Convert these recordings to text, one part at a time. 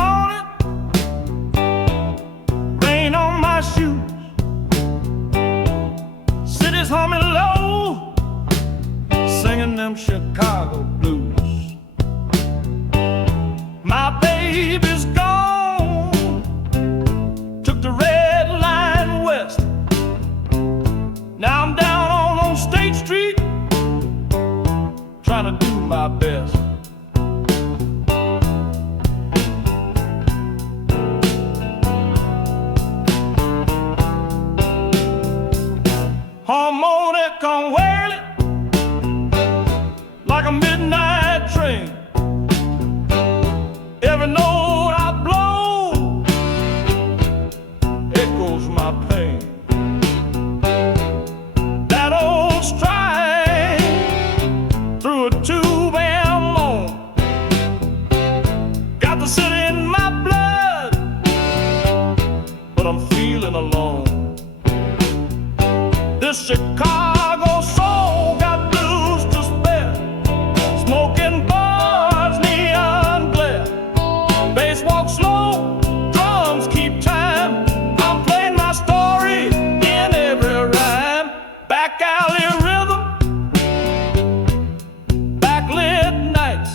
morning, rain on my shoes, city's humming low, singing them Chicago blues. My baby's gone, took the red line west. Now I'm down on State Street, trying to do my best. Harmonica wailing like a midnight train. Every note I blow echoes my pain. That old stride through a tube and moan got the city in my blood, but I'm feeling alone. This Chicago soul got blues to spare, smoking bars, neon glare, bass walk slow, drums keep time. I'm playing my story in every rhyme. Back alley rhythm, backlit nights,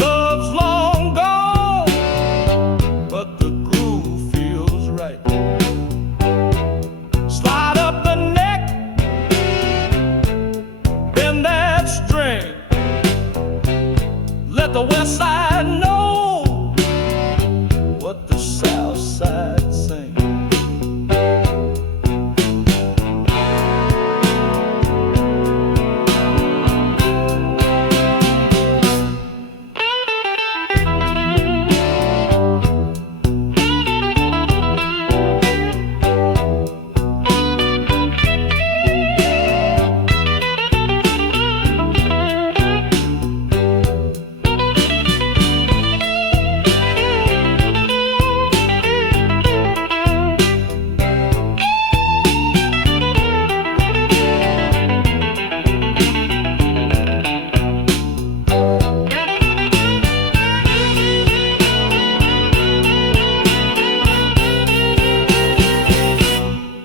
love's long gone, but the groove feels right. Slide up the neck, bend that string, let the west side know what the south side sings.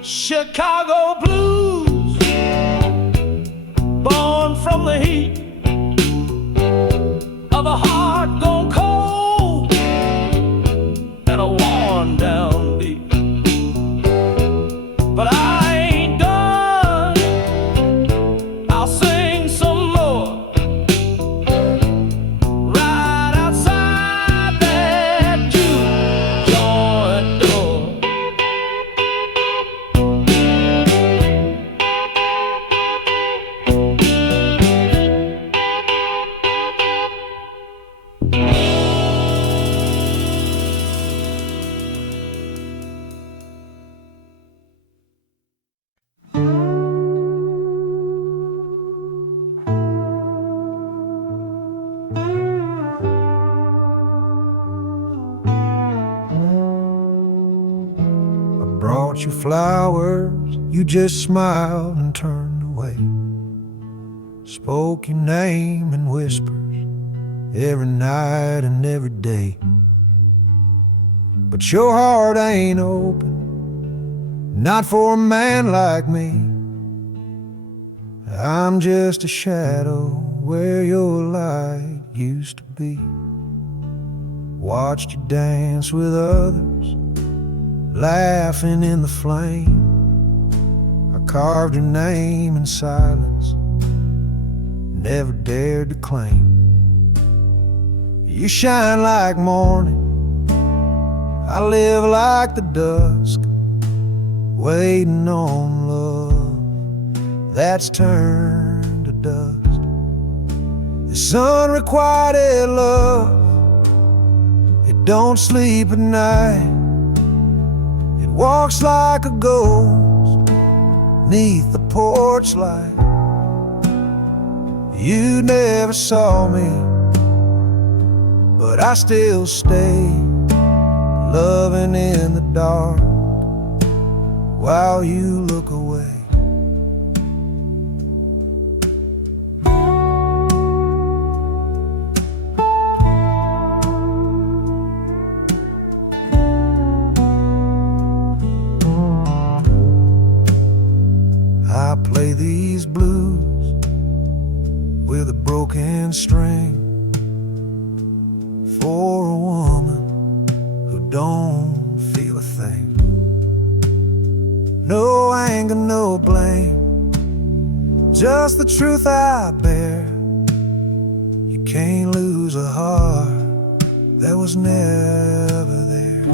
Chicago blues, born from the heat of a heart gone cold and a worn down beat. But I ain't done, I'll sing some more right outside that juke joint door. Brought you flowers, you just smiled and turned away. Spoke your name in whispers every night and every day. But your heart ain't open, not for a man like me. I'm just a shadow where your light used to be. Watched you dance with others, laughing in the flame. I carved your name in silence, never dared to claim. You shine like morning, I live like the dusk, waiting on love that's turned to dust. This unrequited love, it don't sleep at night. It walks like a ghost neath the porch light. You never saw me, but I still stay, loving in the dark while you look away. for a woman who don't feel a thing. No anger, no blame, just the truth I bear. You can't lose a heart that was never there.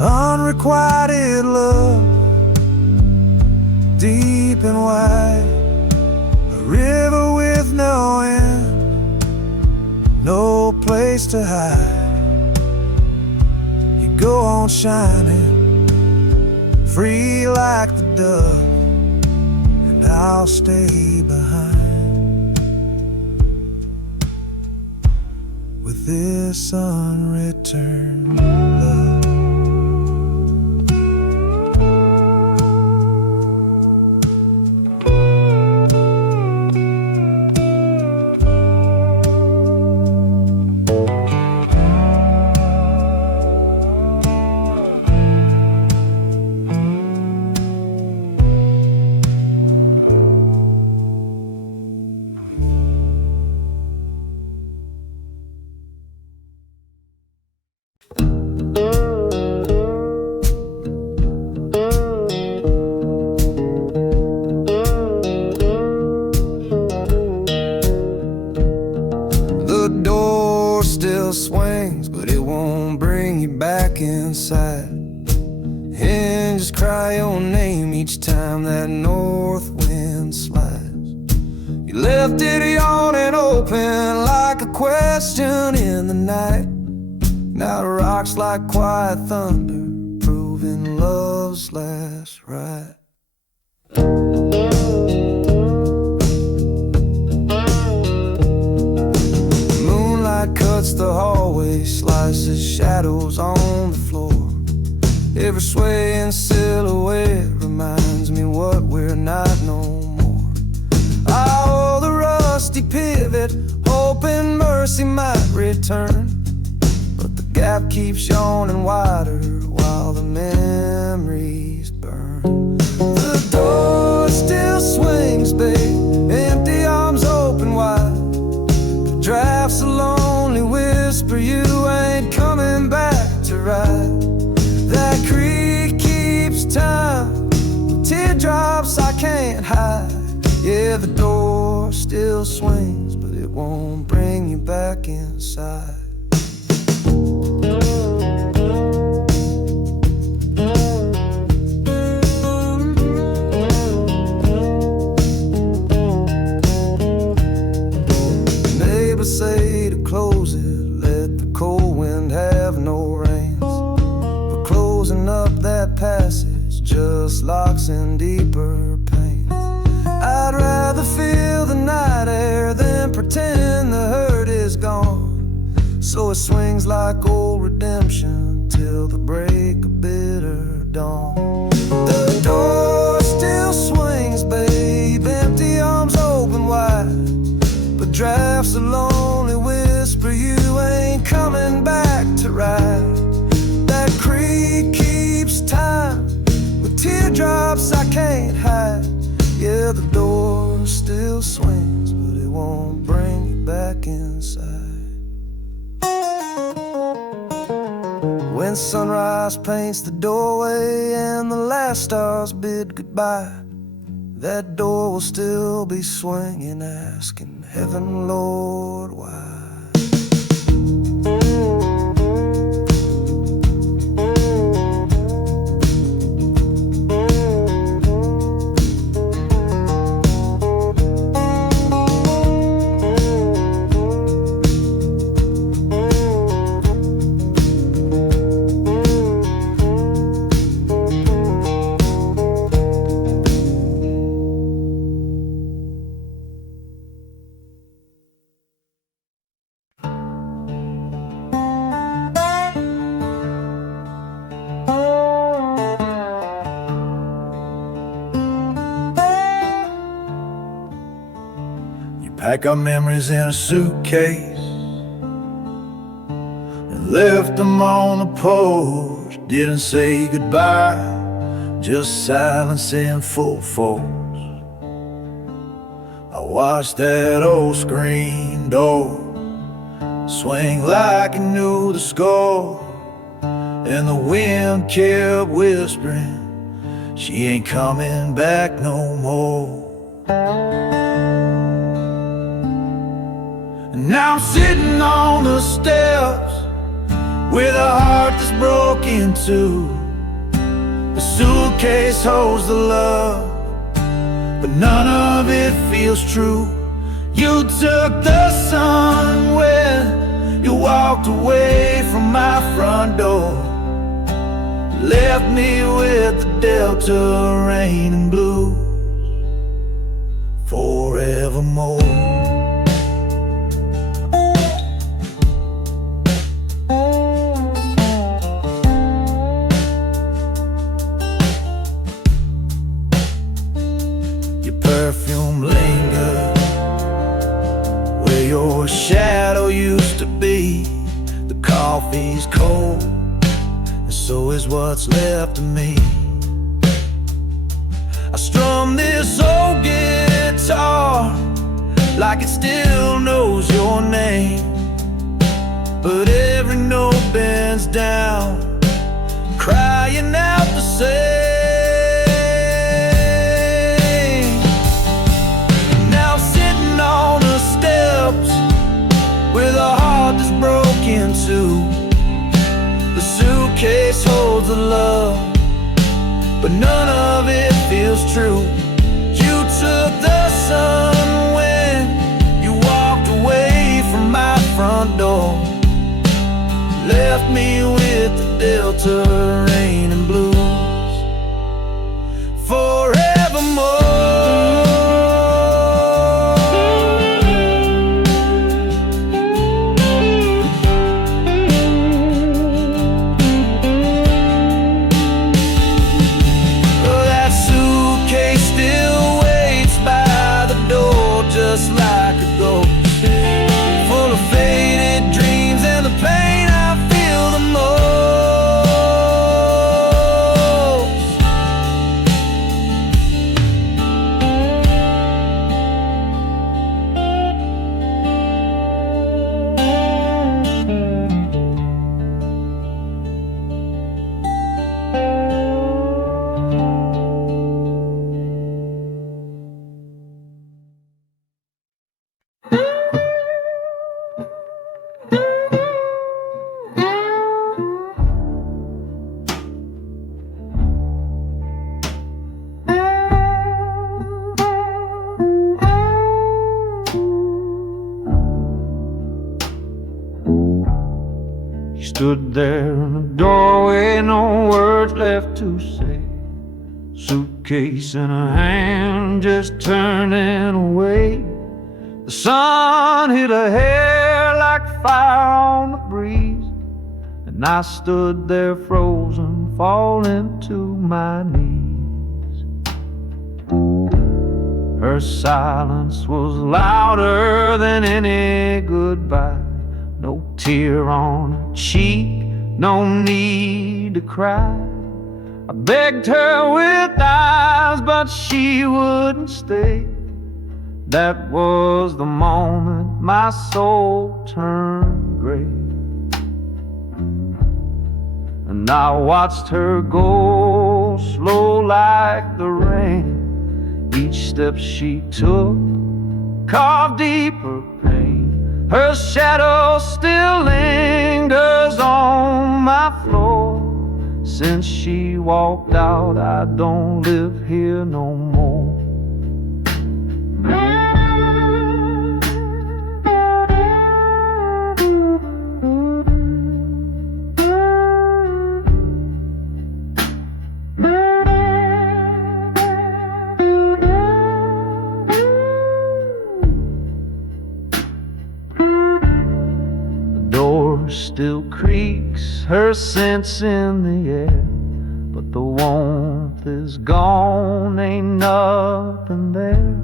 Unrequited love, deep and wide, a river with no end, no place to hide. You go on shining, free like the dove, and I'll stay behind with this unreturned love. Swings, but it won't bring you back inside. Hinges cry your name each time that north wind slides. You left it yawning open like a question in the night. Now it rocks like quiet thunder, proving love's last ride. Cuts the hallway, slices shadows on the floor. Every swaying silhouette reminds me what we're not no more. I hold the rusty pivot, hoping mercy might return, but the gap keeps yawning wider while the memories burn. The door still swings, babe, empty arms open wide. The draft's alone whisper you ain't coming back to ride. That creek keeps time with teardrops I can't hide. Yeah, the door still swings, but it won't bring you back inside. Neighbors say to close it, let the cold wind have no reins. But closing up that passage just locks in deeper pain. I'd rather feel the night air than pretend the hurt is gone. So it swings like old redemption till the break of bitter dawn. The door still swings, babe, empty arms open wide. But drafts a lonely whisper you ain't coming back to ride. That creek keeps time with teardrops I can't hide. Yeah, the door still swings, but it won't bring you back inside. When sunrise paints the doorway and the last stars bid goodbye, that door will still be swinging, asking heaven, Lord, why? Pack our memories in a suitcase and left them on the porch. Didn't say goodbye, just silence in full force. I watched that old screen door swing like he knew the score. And the wind kept whispering, she ain't coming back no more. And now I'm sitting on the steps with a heart that's broke in two. The suitcase holds the love, but none of it feels true. You took the sun when you walked away from my front door, left me with the Delta rain and blues forevermore. Your perfume lingers where your shadow used to be. The coffee's cold, and so is what's left of me. I strum this old guitar like it still knows your name, but every note bends down, crying out the same. Now I'm sitting on the steps with a heart that's broken too. The suitcase holds the love, but none of it feels true. You took the sun when you walked away from my front door, left me with the Delta rain and blues forevermore. Just like a ghost, full of faded dreams and the pain I feel the Stood there in the doorway, no words left to say. Suitcase in her hand, just turning away. The sun hit her hair like fire on the breeze, and I stood there frozen, falling to my knees. Her silence was louder than any goodbye. No tear on her cheek, no need to cry. I begged her with eyes, but she wouldn't stay. That was the moment my soul turned gray, and I watched her go slow like the rain. Each step she took carved deeper pain. Her shadow still lingers on my floor. Since she walked out, I don't live here no more. Still creaks, her scent's in the air, but the warmth is gone, ain't nothing there.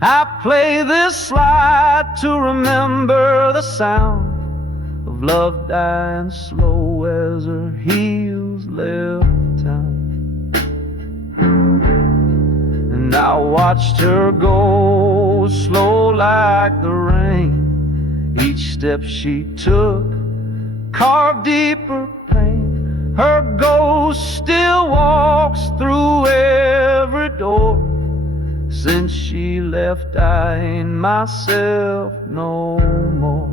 I play this slide to remember the sound of love dying slow as her heels left town. And I watched her go slow like the rain. Each step she took carved deeper pain. Her ghost still walks through every door. Since she left, I ain't myself no more.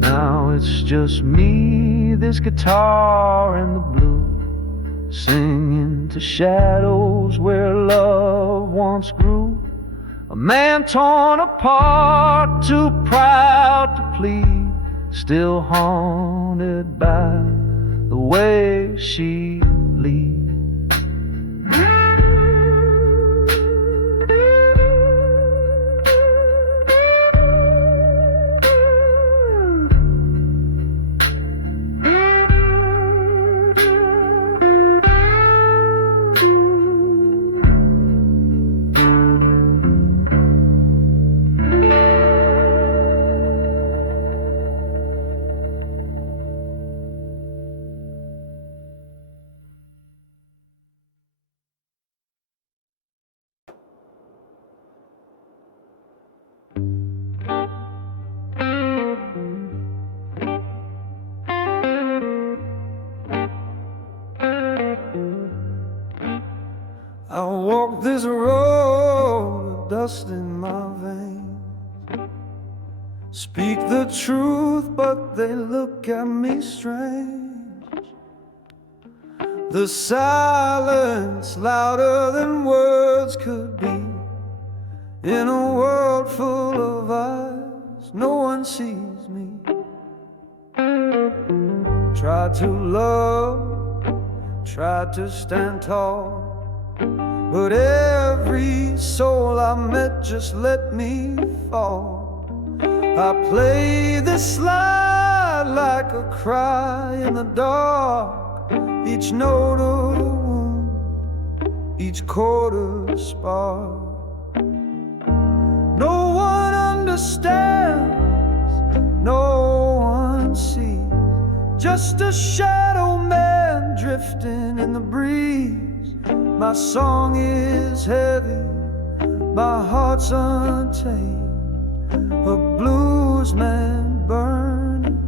Now it's just me, this guitar and the blues, singing to shadows where love once grew. A man torn apart, too proud to plead, still haunted by the way she leaves. I walk this road with dust in my veins, speak the truth, but they look at me strange. The silence louder than words could be. In a world full of eyes, no one sees me. Try to love, try to stand tall, but every soul I met just let me fall. I play this slide like a cry in the dark, each note a wound, each chord a spark. No one understands, no one sees, just a shadow man drifting in the breeze. My song is heavy, my heart's untamed, a blues man burning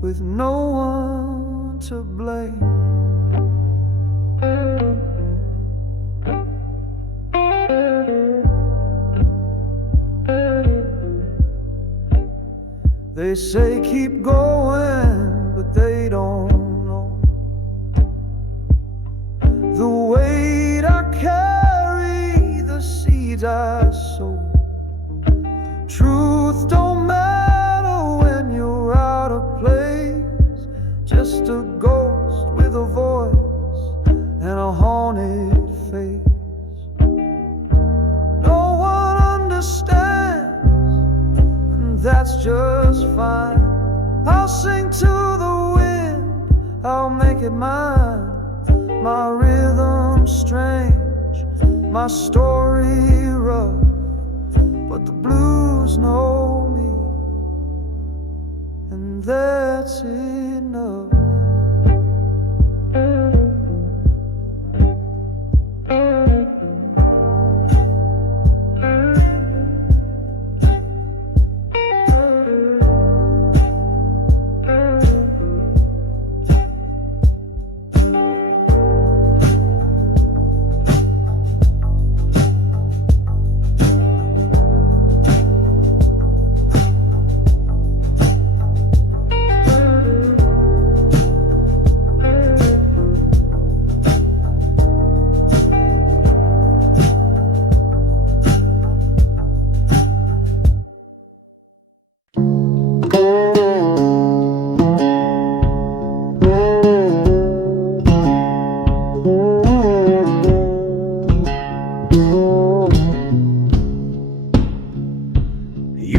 with no one to blame. They say keep going, but they don't know the weight I carry, the seeds I sow. Truth don't matter when you're out of place, just a ghost with a voice and a haunted face. No one understands, and that's just fine. I'll sing to the wind, I'll make it mine. My rhythm strange, my story rough, but the blues know me, and that's enough.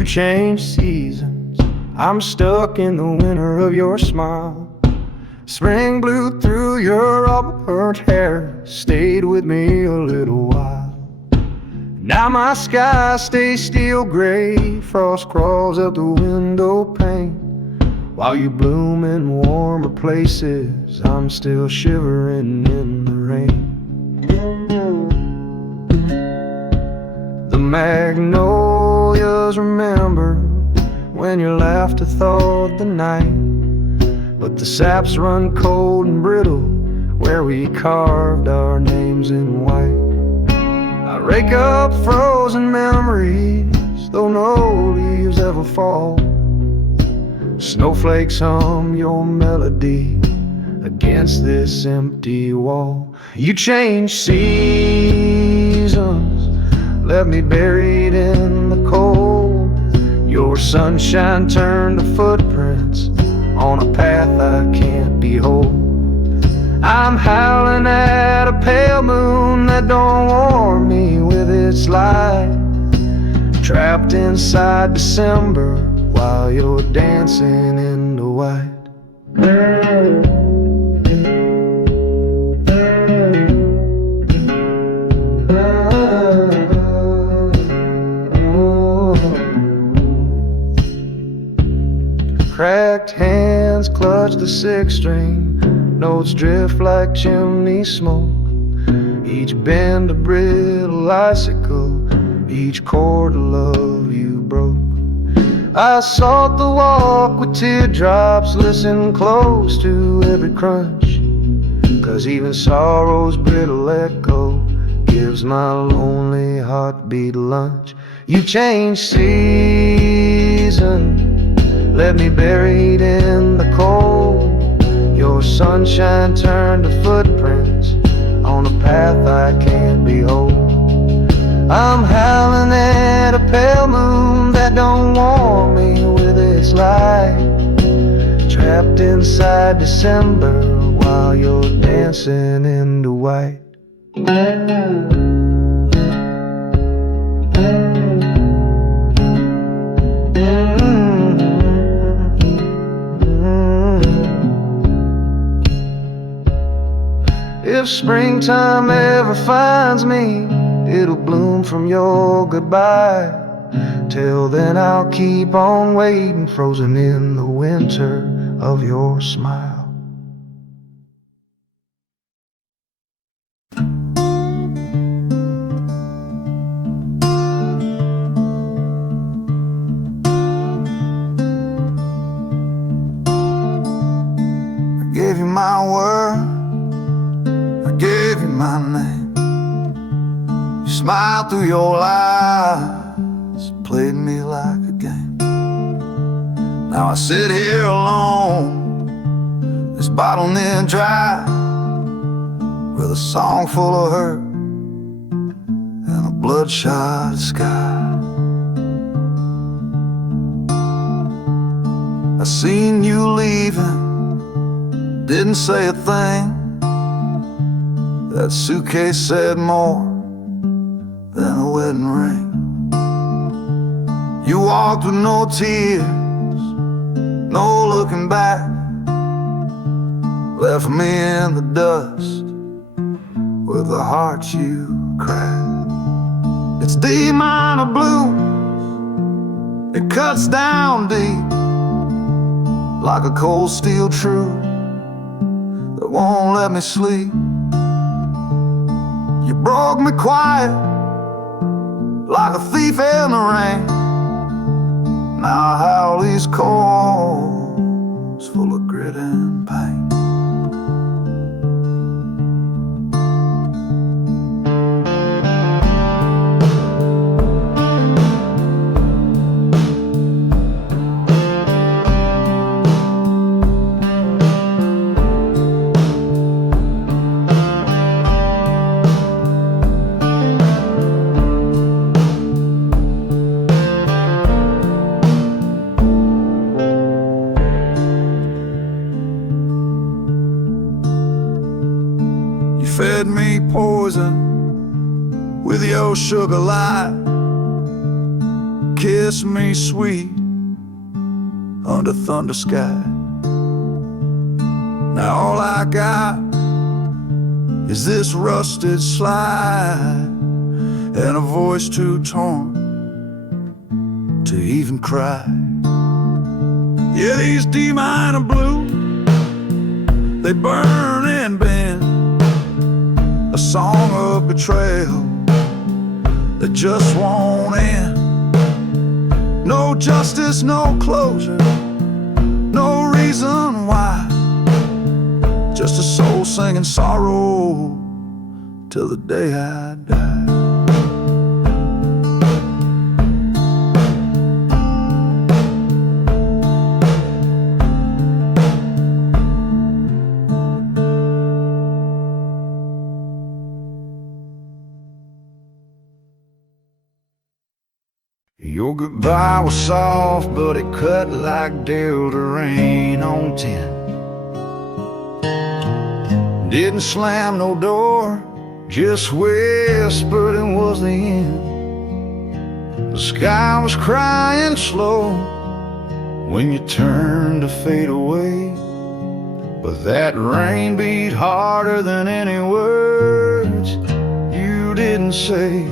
Change seasons, I'm stuck in the winter of your smile. Spring blew through your auburn hair, stayed with me a little while. Now my sky stays steel gray, frost crawls up the window pane. While you bloom in warmer places, I'm still shivering in the rain. The magnolia does remember when your laughter thawed the night, but the saps run cold and brittle where we carved our names in white. I rake up frozen memories, though no leaves ever fall. Snowflakes hum your melody against this empty wall. You change seasons, left me buried in the cold. Your sunshine turned to footprints on a path I can't behold. I'm howling at a pale moon that don't warm me with its light, trapped inside December while you're dancing in the white. Cracked hands clutch the sixth string, notes drift like chimney smoke. Each bend a brittle icicle, each chord a love you broke. I sought the walk with teardrops, listen close to every crunch, 'cause even sorrow's brittle echo gives my lonely heartbeat lunch. You change seasons, left me buried in the cold. Your sunshine turned to footprints on a path I can't behold. I'm howling at a pale moon that don't warm me with its light, trapped inside December while you're dancing in the white. If springtime ever finds me, it'll bloom from your goodbye. Till then I'll keep on waiting, frozen in the winter of your smile. I gave you my word, I gave you my name. You smiled through your lies, played me like a game. Now I sit here alone, this bottle near dry, with a song full of hurt and a bloodshot sky. I seen you leaving, didn't say a thing. That suitcase said more than a wedding ring. You walked with no tears, no looking back, left me in the dust with a heart you cracked. It's D minor blues, it cuts down deep like a cold steel truth that won't let me sleep. You broke me quiet like a thief in the rain. Now I howl these chords full of grit and pain. Fed me poison with your sugar light, kissed me sweet under thunder sky. Now all I got is this rusted slide and a voice too torn to even cry. Yeah, these D minor blues, they burn and bend, a song of betrayal that just won't end. No justice, no closure, no reason why. Just a soul singing sorrow till the day I die. Your goodbye was soft, but it cut like Delta rain on tin. Didn't slam no door, just whispered and was the end. The sky was crying slow when you turned to fade away, but that rain beat harder than any words you didn't say.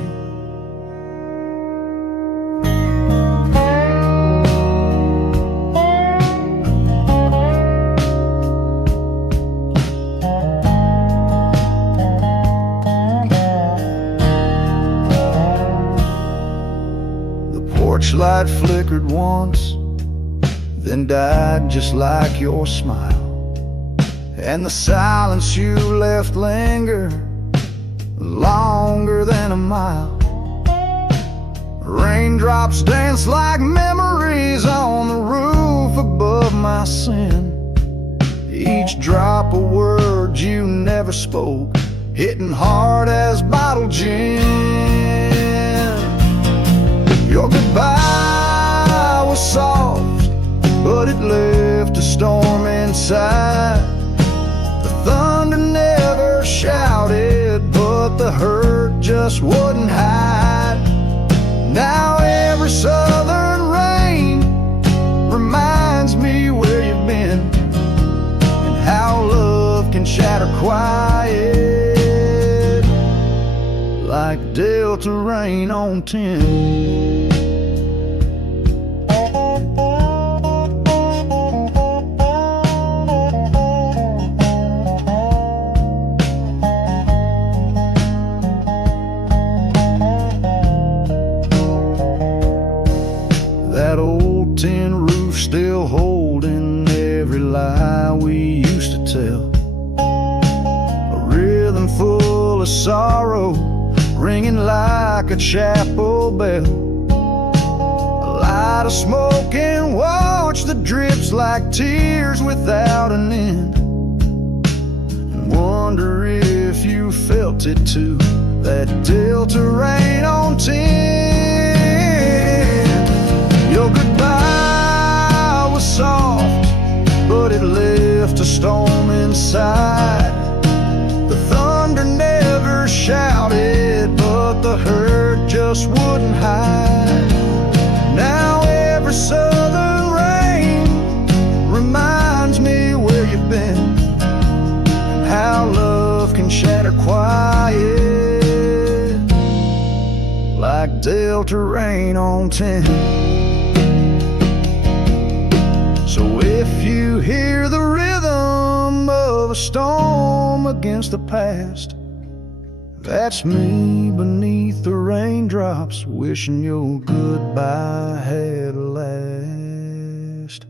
Light flickered once, then died just like your smile. And the silence you left lingered longer than a mile. Raindrops danced like memories on the roof above my sin. Each drop a word you never spoke, hitting hard as bottled gin. Your goodbye was soft, but it left a storm inside. The thunder never shouted, but the hurt just wouldn't hide. Now every southern rain reminds me where you've been, and how love can shatter quiet like Delta rain on tin. That old tin roof still holding every lie we used to tell. A rhythm full of sorrow, ringing like a chapel bell. A light of smoke and watch that drips like tears without an end. And wonder if you felt it too, that Delta rain on tin. Your goodbye was soft, but it left a storm inside. The thunder never shouted, but the hurt just wouldn't hide. Now every southern rain reminds me where you've been, and how love can shatter quiet like Delta rain on tin. So if you hear the rhythm of a storm against the past, that's me beneath the raindrops, wishing your goodbye had last.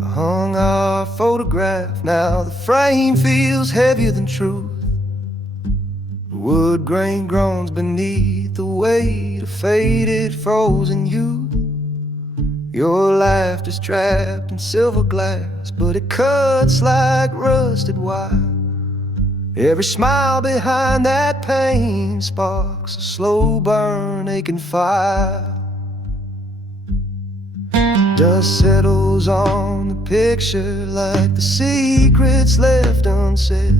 Hung our photograph, now the frame feels heavier than truth. Wood grain groans beneath the weight of faded frozen youth. Your laughter's trapped in silver glass, but it cuts like rusted wire. Every smile behind that pain sparks a slow burn aching fire. Dust settles on the picture like the secrets left unsaid.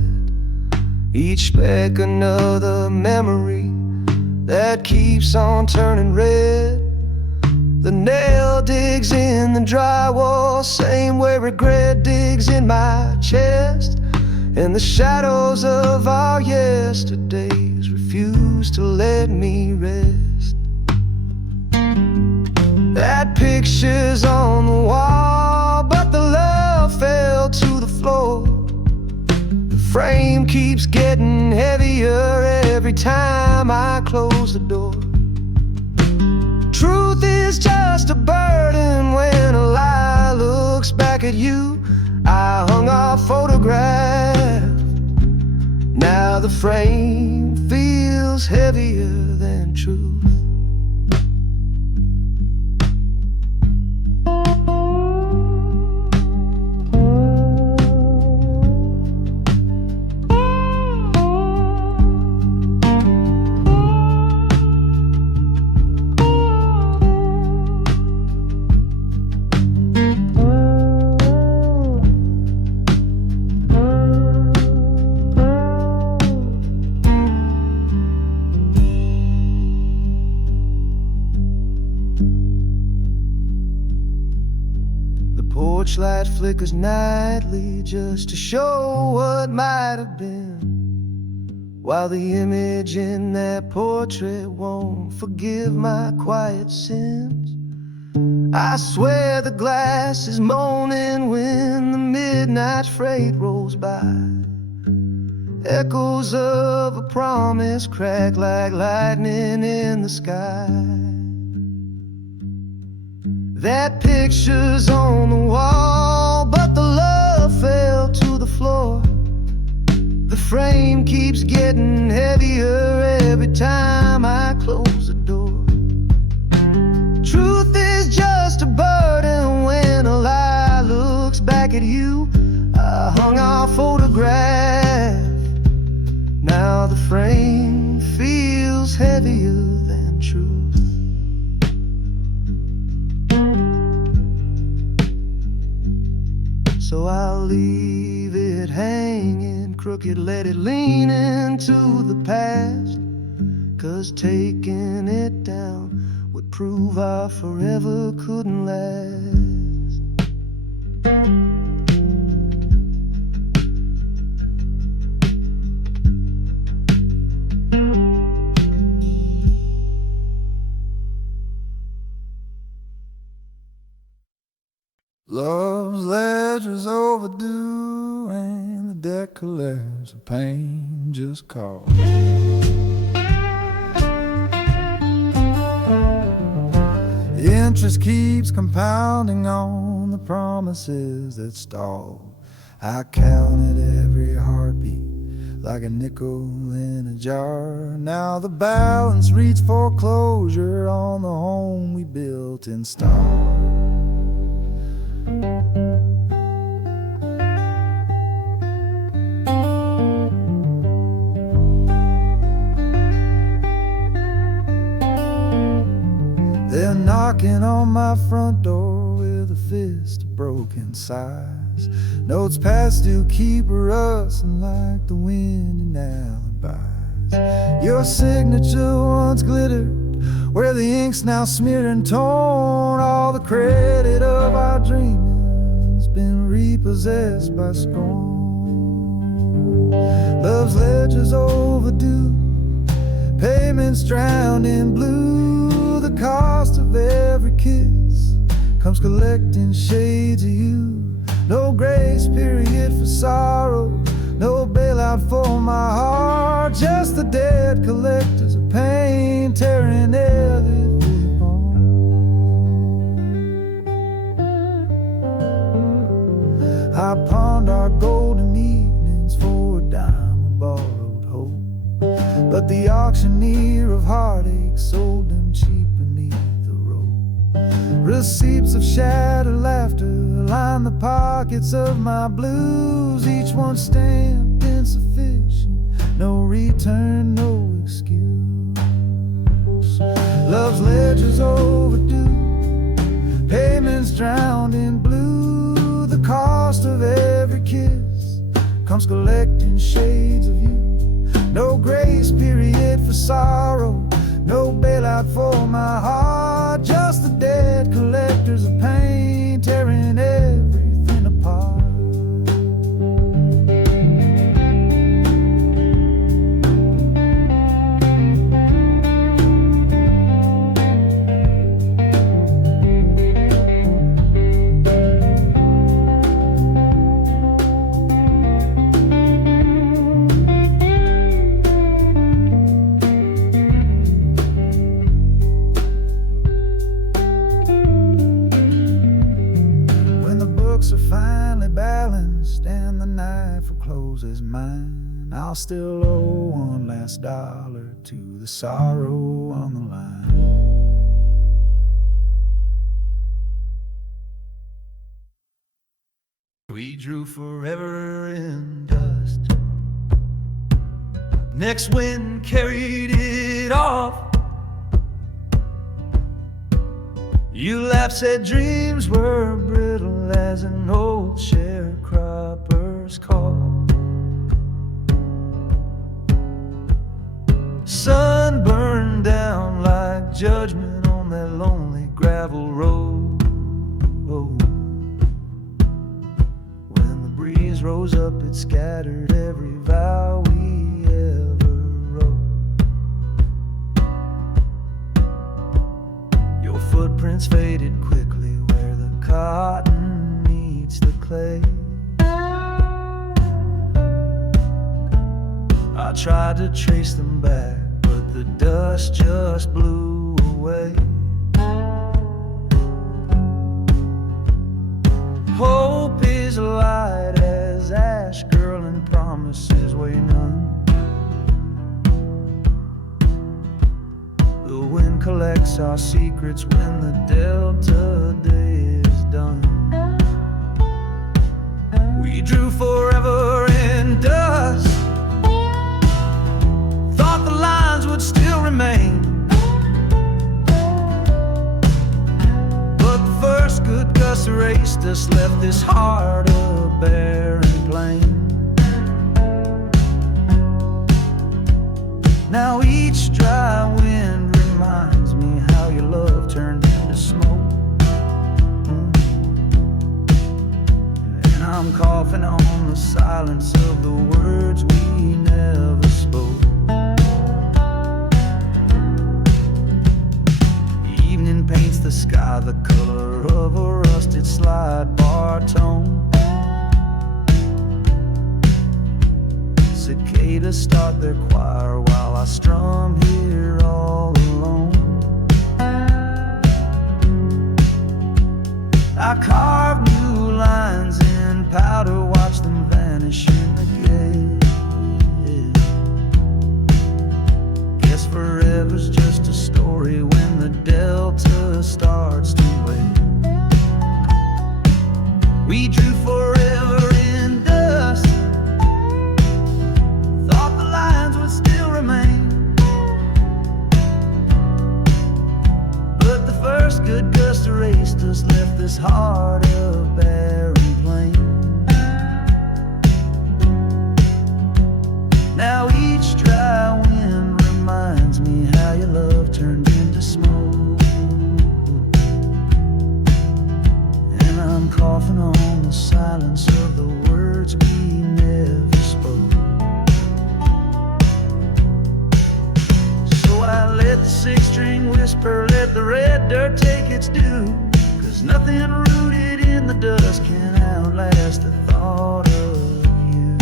Each speck another memory that keeps on turning red. The nail digs in the drywall, same way regret digs in my chest. And the shadows of our yesterdays refused to let me rest. That picture's on the wall, but the love fell to the floor. The frame keeps getting heavier every time I close the door. Truth is just a burden when a lie looks back at you. I hung our photograph. Now the frame feels heavier than truth. Porch light flickers nightly just to show what might have been, while the image in that portrait won't forgive my quiet sins. I swear the glass is moaning when the midnight freight rolls by. Echoes of a promise crack like lightning in the sky. That picture's on the wall, but the love fell to the floor. The frame keeps getting heavier every time I close the door. Truth is just a burden when a lie looks back at you. I hung our photograph. Now the frame feels heavier than truth. So I'll leave it hanging crooked, let it lean into the past, 'cause taking it down would prove our forever couldn't last. Love's ledger's overdue, and the debt collectors of pain just called. The interest keeps compounding on the promises that stall. I counted every heartbeat like a nickel in a jar. Now the balance reached foreclosure on the home we built in stars. They're knocking on my front door with a fist of broken sighs. Notes past due keep rustling like the wind in alibis. Your signature once glittered where the ink's now smeared and torn. All the credit of our dreaming's been repossessed by scorn. Love's ledger's overdue, payments drowned in blue. The cost of every kiss comes collecting shades of you. No grace period for sorrow, no bailout for my heart. Just the debt collectors of pain tearing everything apart. I pawned our golden evenings for a dime of borrowed hope, but the auctioneer of heartache sold them cheap beneath the rope. Receipts of shattered laughter line the pockets of my blues, each one stamped insufficient, no return, no excuse. Love's ledger's overdue, payments drowned in blue. The cost of every kiss comes collecting shades of you. No grace period for sorrow, no bailout for my heart. Just the debt collectors of pain tearing everything apart. I'll still owe one last dollar to the sorrow on the line. We drew forever in dust. Next wind carried it off. You laughed, said dreams were brittle as an old sharecropper's call. Sun burned down like judgment on that lonely gravel road. When the breeze rose up, it scattered every vow we ever wrote. Your footprints faded quickly where the cotton meets the clay. I tried to trace them back, but the dust just blew away. Hope is light as ash, girl, and promises weigh none. The wind collects our secrets when the delta day is done. We drew forever in dust. Thought the lines would still remain, but the first good gust erased us, left this heart a barren plain. Now each dry wind reminds me how your love turned into smoke. And I'm coughing on the silence of the words we never spoke. Evening paints the sky the color of a rusted slide bar tone. Cicadas start their choir while I strum here all alone. I carve new lines in powder, watch them vanish in the gate. Guess forever's just a story when the delta starts to wait. We drew forever in dust. Thought the lines would still remain, but the first good gust erased us, left this heart a barren plain. Now each dry wind reminds me how your love turned into smoke. And I'm coughing on the silence of the words we never spoke. So I let the six-string whisper, let the red dirt take its due, 'cause nothing rooted in the dust can outlast the thought of you.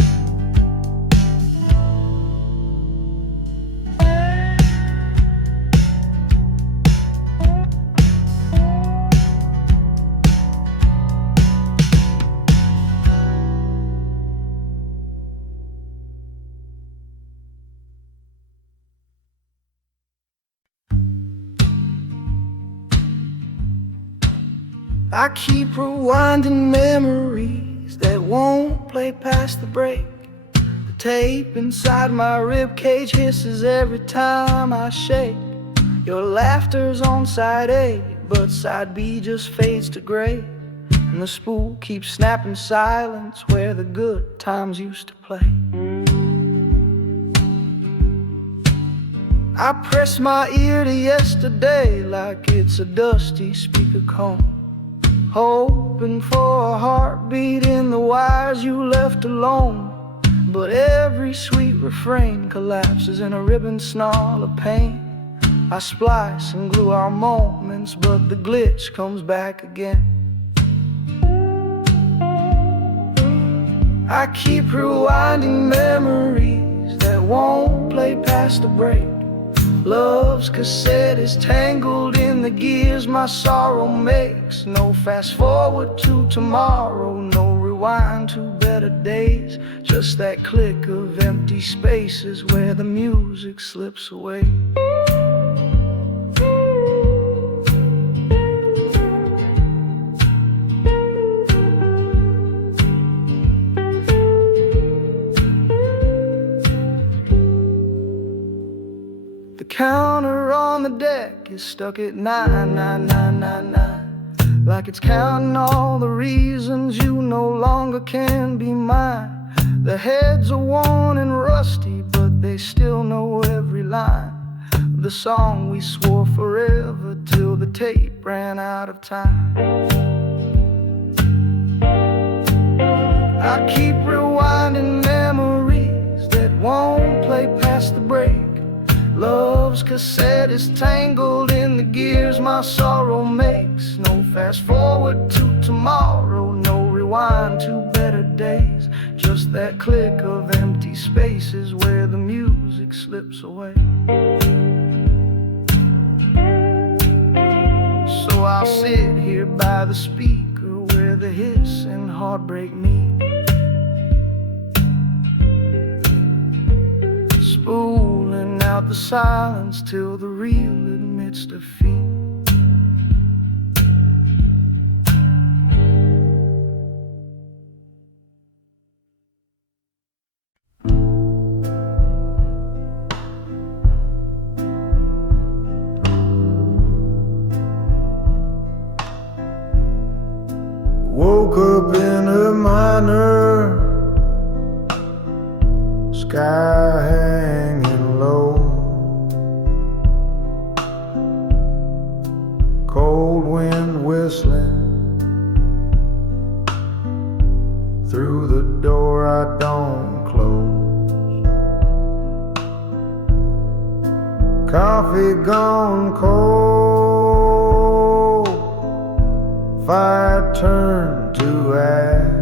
I keep rewinding memories that won't play past the break. The tape inside my ribcage hisses every time I shake. Your laughter's on side A, but side B just fades to gray. And the spool keeps snapping silence where the good times used to play. I press my ear to yesterday like it's a dusty speaker cone, hoping for a heartbeat in the wires you left alone. But every sweet refrain collapses in a ribbon snarl of pain. I splice and glue our moments, but the glitch comes back again. I keep rewinding memories that won't play past the break. Love's cassette is tangled in the gears my sorrow makes. No fast forward to tomorrow, no rewind to better better days. Just that click of empty spaces where the music slips away. The counter on the deck is stuck at 99999, like it's counting all the reasons you no longer can be mine. The heads are worn and rusty, but they still know every line of the song we swore forever till the tape ran out of time. I keep rewinding memories that won't play past the break. Love's cassette is tangled in the gears my sorrow makes. No fast forward to tomorrow, no rewind to better days. Just that click of empty spaces where the music slips away. So I'll sit here by the speaker where the hiss and heartbreak meet, spooling out the silence till the real admits defeat. Woke up in a minor, sky hanging low, cold wind whistling through the door I don't close. Coffee gone cold, fire turned to ash.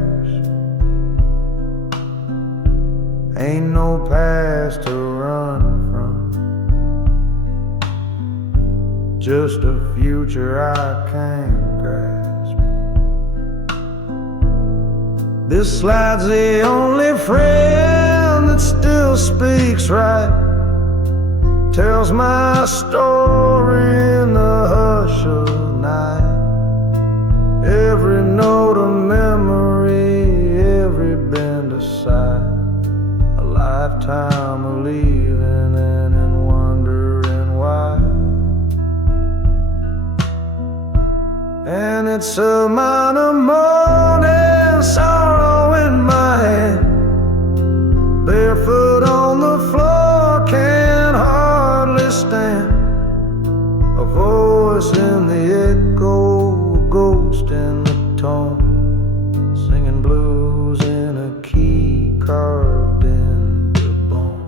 Ain't no past to run from, just a future I can't grasp. This slide's the only friend that still speaks right, tells my story in the hush of night. Every note a memory, every bend a sigh, a lifetime of leaving and wondering why. And it's a minor moaning, sorrow in my hand, barefoot on the floor, can't hardly stand. A voice in the echo, a ghost in the tone, singing blues in a key carved into bone.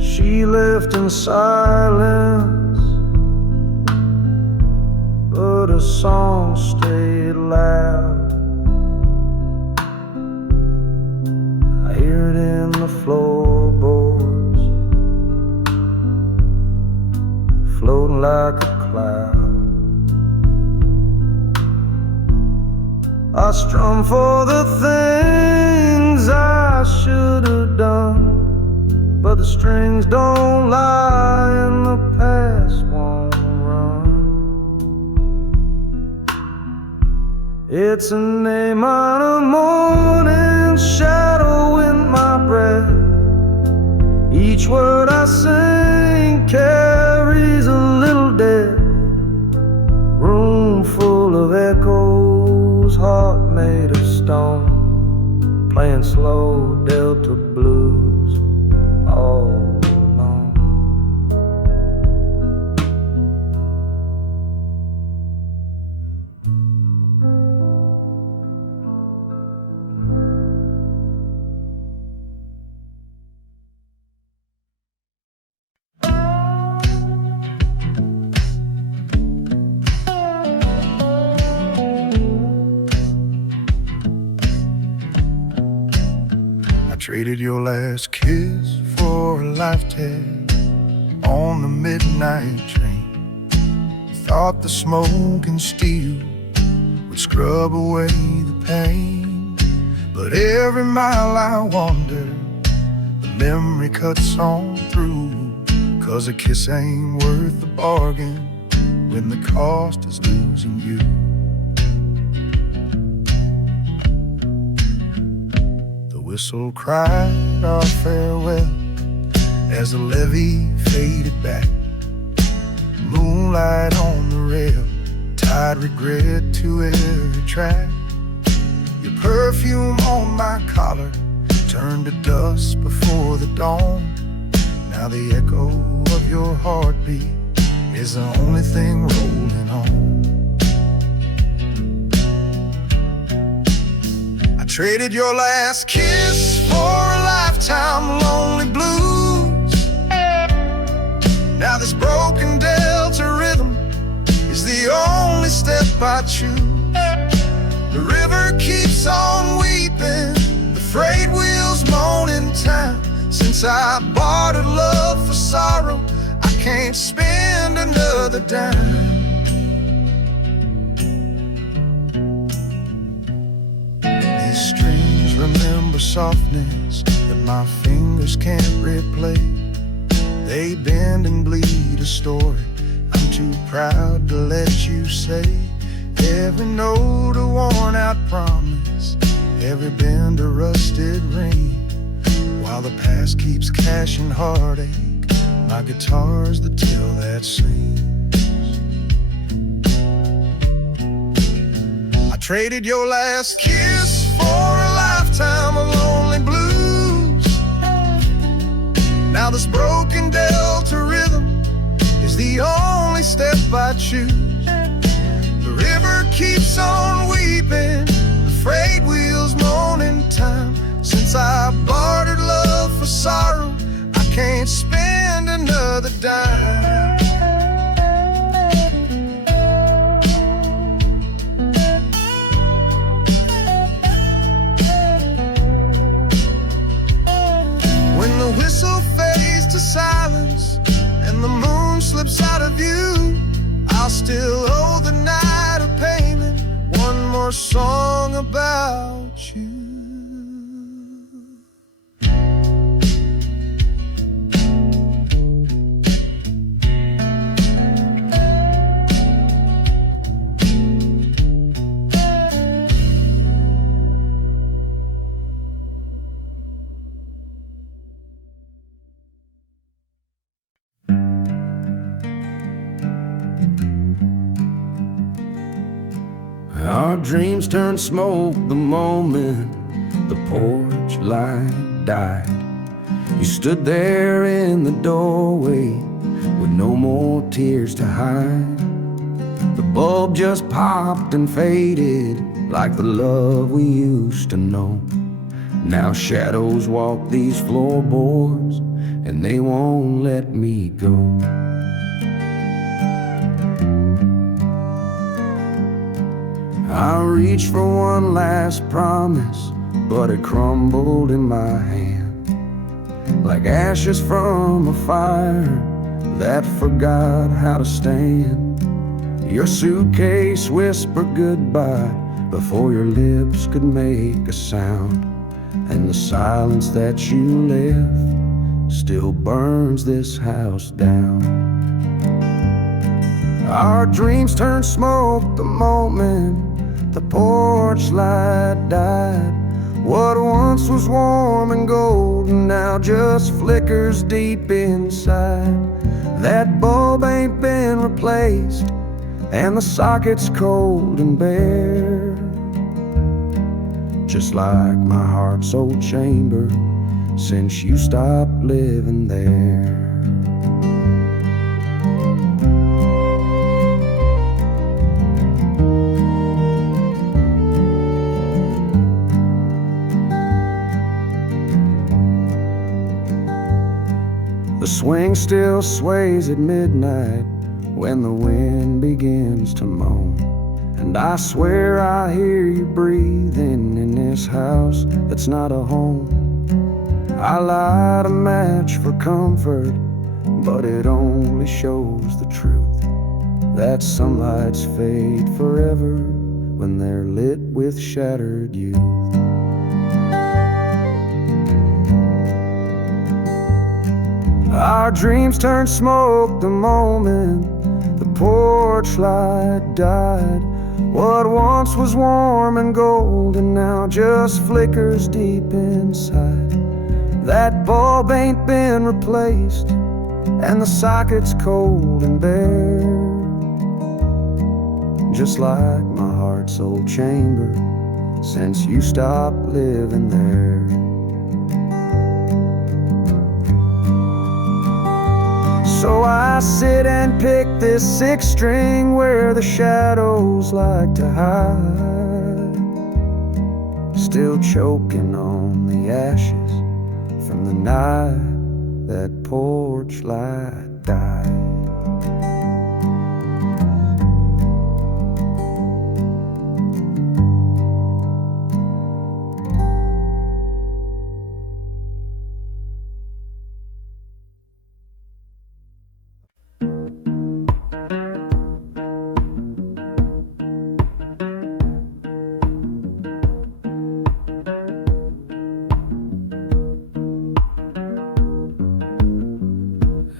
She left in silence, but a song stayed loud. I hear it in the floorboards, floating like a cloud. I strum for the things I should have done, but the strings don't lie and the past won't run. It's a name on a morning, shadow in my breath. Each word I sing carries a little death. Room full of echoes, heart made of stone, playing slow Delta blues all alone. traded your last kiss for a life tag on the midnight train. Thought the smoke and steel would scrub away the pain, but every mile I wander, the memory cuts on through. 'Cause a kiss ain't worth the bargain when the cost is losing you. The whistle cried our farewell as the levee faded back. Moonlight on the rail tied regret to every track. Your perfume on my collar turned to dust before the dawn. Now the echo of your heartbeat is the only thing rolling on. I traded your last kiss for a lifetime of lonely blues. Now this broken delta rhythm is the only step I choose. The river keeps on weeping, the freight wheels moan in time. Since I bartered love for sorrow, I can't spend another dime. These strings remember softness that my fingers can't replay. They bend and bleed a story I'm too proud to let you say. Every note a worn out promise, every bend a rusted ring. While the past keeps cashing heartache, my guitar's the till that sings. I traded your last kiss for a lifetime of lonely blues. Now this broken delta rhythm is the only step I choose. The river keeps on weeping, the freight wheels moan in time. Since I bartered love for sorrow, I can't spend another dime. When the whistle fades to silence and the moon slips out of view, I'll still owe the night a payment. One more song about you. Our dreams turned smoke the moment the porch light died. You stood there in the doorway with no more tears to hide. The bulb just popped and faded like the love we used to know. Now shadows walk these floorboards and they won't let me go. I reached for one last promise, but it crumbled in my hand like ashes from a fire that forgot how to stand. Your suitcase whispered goodbye before your lips could make a sound, and the silence that you left still burns this house down. Our dreams turned smoke the moment the porch light died. What once was warm and golden now just flickers deep inside. That bulb ain't been replaced and the socket's cold and bare, just like my heart's old chamber since you stopped living there. The swing still sways at midnight when the wind begins to moan, and I swear I hear you breathing in this house that's not a home. I light a match for comfort, but it only shows the truth that some lights fade forever when they're lit with shattered youth. Our dreams turned smoke the moment the porch light died. What once was warm and golden now just flickers deep inside. That bulb ain't been replaced, and the socket's cold and bare, just like my heart's old chamber since you stopped living there. So I sit and pick this six string where the shadows like to hide, still choking on the ashes from the night that porch light died.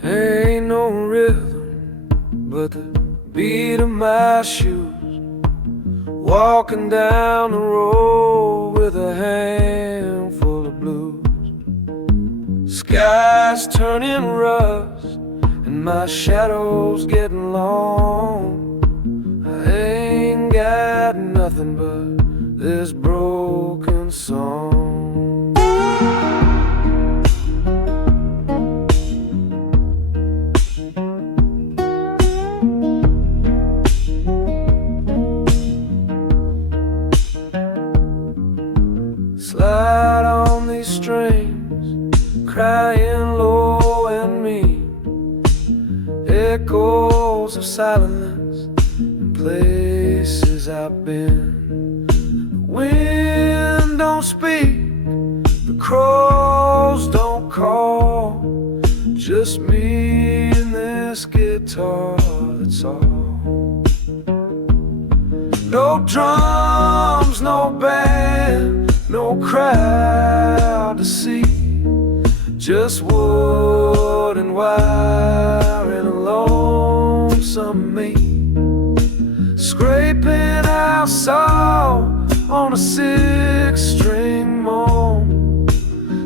Ain't no rhythm but the beat of my shoes, walking down the road with a handful of blues. Sky's turning rust and my shadow's getting long. I ain't got nothing but this broken song. Slide on these strings, crying low and mean, echoes of silence in places I've been. The wind don't speak, the crows don't call, just me and this guitar, that's all. No drums, no band, no crowd to see, just wood and wire and a lonesome me, scraping out salt on a six-string moan,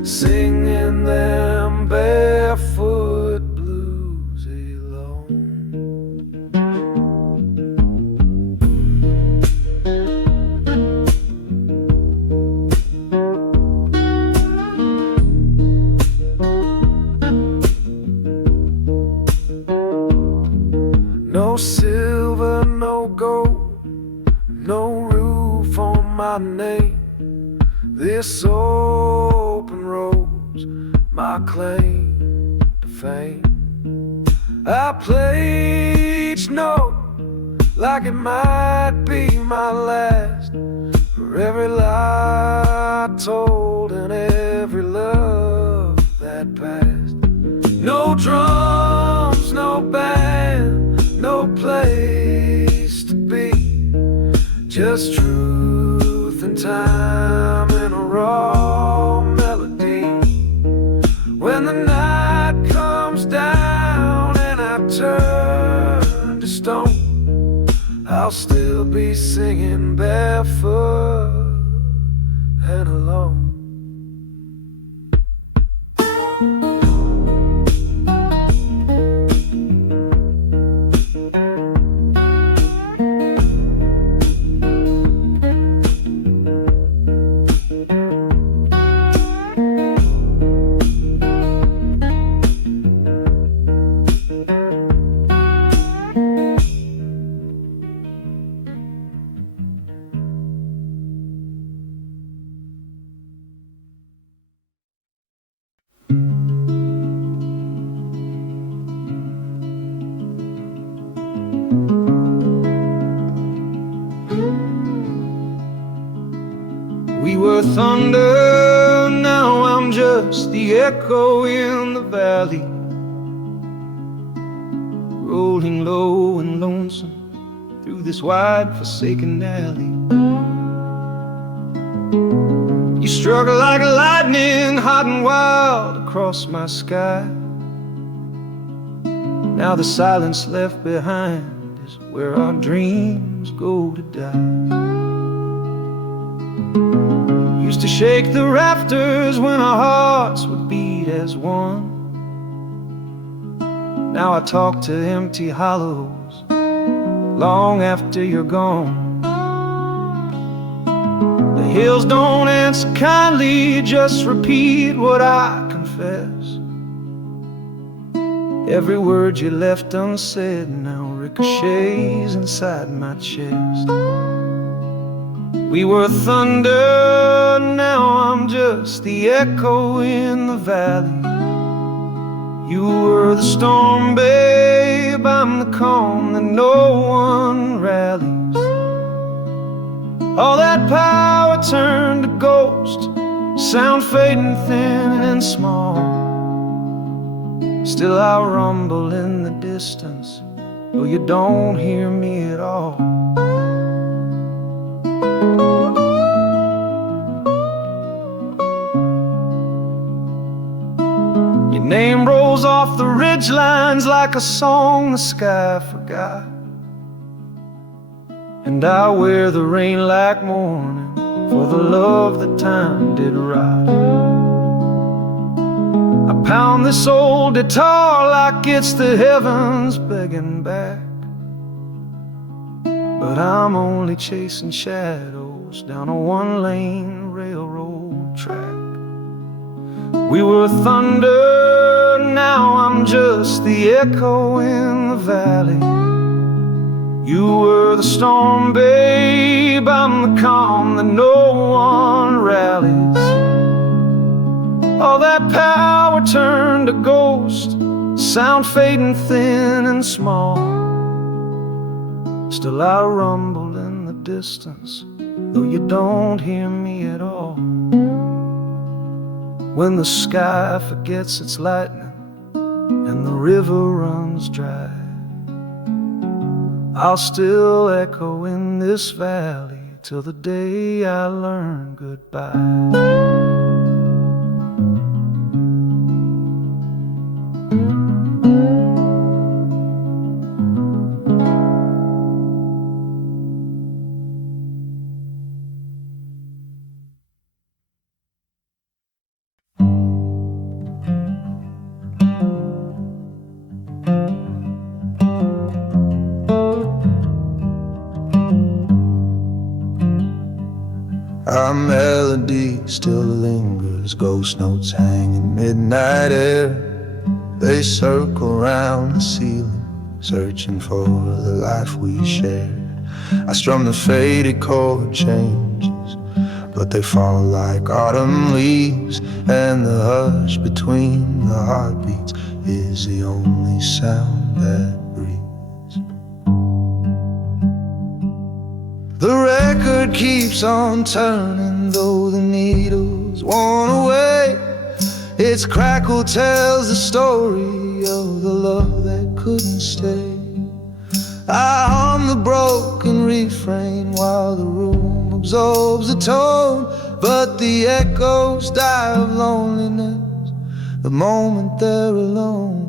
singing them barefoot blues alone. No silver, no gold, no roof on my name. This open road's my claim to fame. I play each note like it might be my last, for every lie I told and every love that passed. No drums, no band, no place to be, just truth and time and a raw melody. When the night comes down and I turn to stone, I'll still be singing barefoot and alone. We were thunder, now I'm just just the echo in the valley, rolling low and lonesome through this wide forsaken alley. You struggle like lightning, hot and wild across my sky. Now the silence left behind is where our dreams go to die. Used to shake the rafters when our hearts would beat as one. Now I talk to empty hollows long after you're gone. The hills don't answer kindly, just repeat what I confess. Every word you left unsaid now ricochets inside my chest. We were thunder, now I'm just the echo in the valley. You were the storm, babe, I'm the calm that no one rallies. All that power turned to ghost, sound fading thin and small. Still I rumble in the distance, though you don't hear me at all. Your name rolls off the ridgelines like a song the sky forgot. And I wear the rain like mourning for the love that time did rot. I pound this old guitar like it's the heavens begging back, but I'm only chasing shadows down a one-lane railroad track. We were thunder, now I'm just the echo in the valley. You were the storm, babe, I'm the calm that no one rallies. All that power turned to ghost, sound fading thin and small. Still I rumble in the distance, though you don't hear me at all. When the sky forgets its lightning and the river runs dry, I'll still echo in this valley till the day I learn goodbye. Our melody still lingers, ghost notes hang in midnight air. They circle round the ceiling, searching for the life we shared. I strum the faded chord changes, but they fall like autumn leaves, and the hush between the heartbeats is the only sound that breathes. The record keeps on turning, though the needle's worn away. Its crackle tells the story of the love that couldn't stay. I hum the broken refrain while the room absorbs the tone, but the echoes die of loneliness the moment they're alone.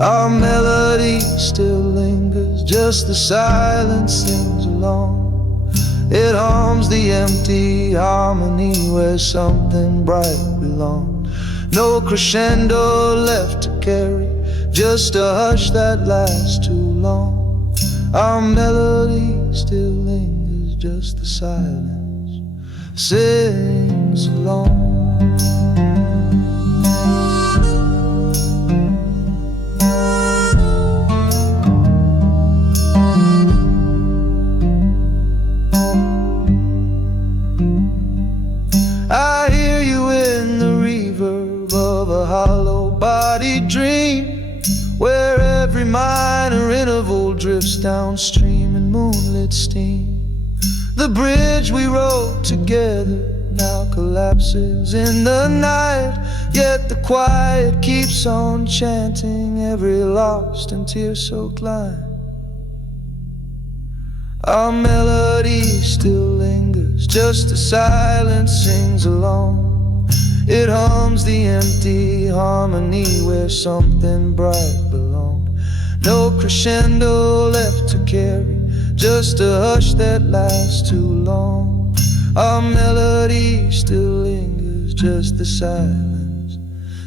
Our melody still lingers, just the silence sings along. It hums the empty harmony where something bright belonged. No crescendo left to carry, just a hush that lasts too long. Our melody still lingers, just the silence sings along. I hear you in the reverb of a hollow-bodied dream, where every minor interval drifts downstream in moonlit steam. The bridge we wrote together now collapses in the night. Yet the quiet keeps on chanting every lost and tear-soaked line. Our melody still lingers, just as silence sings along. It hums the empty harmony where something bright belonged. No crescendo left to carry, just a hush that lasts too long. Our melody still lingers, just the silence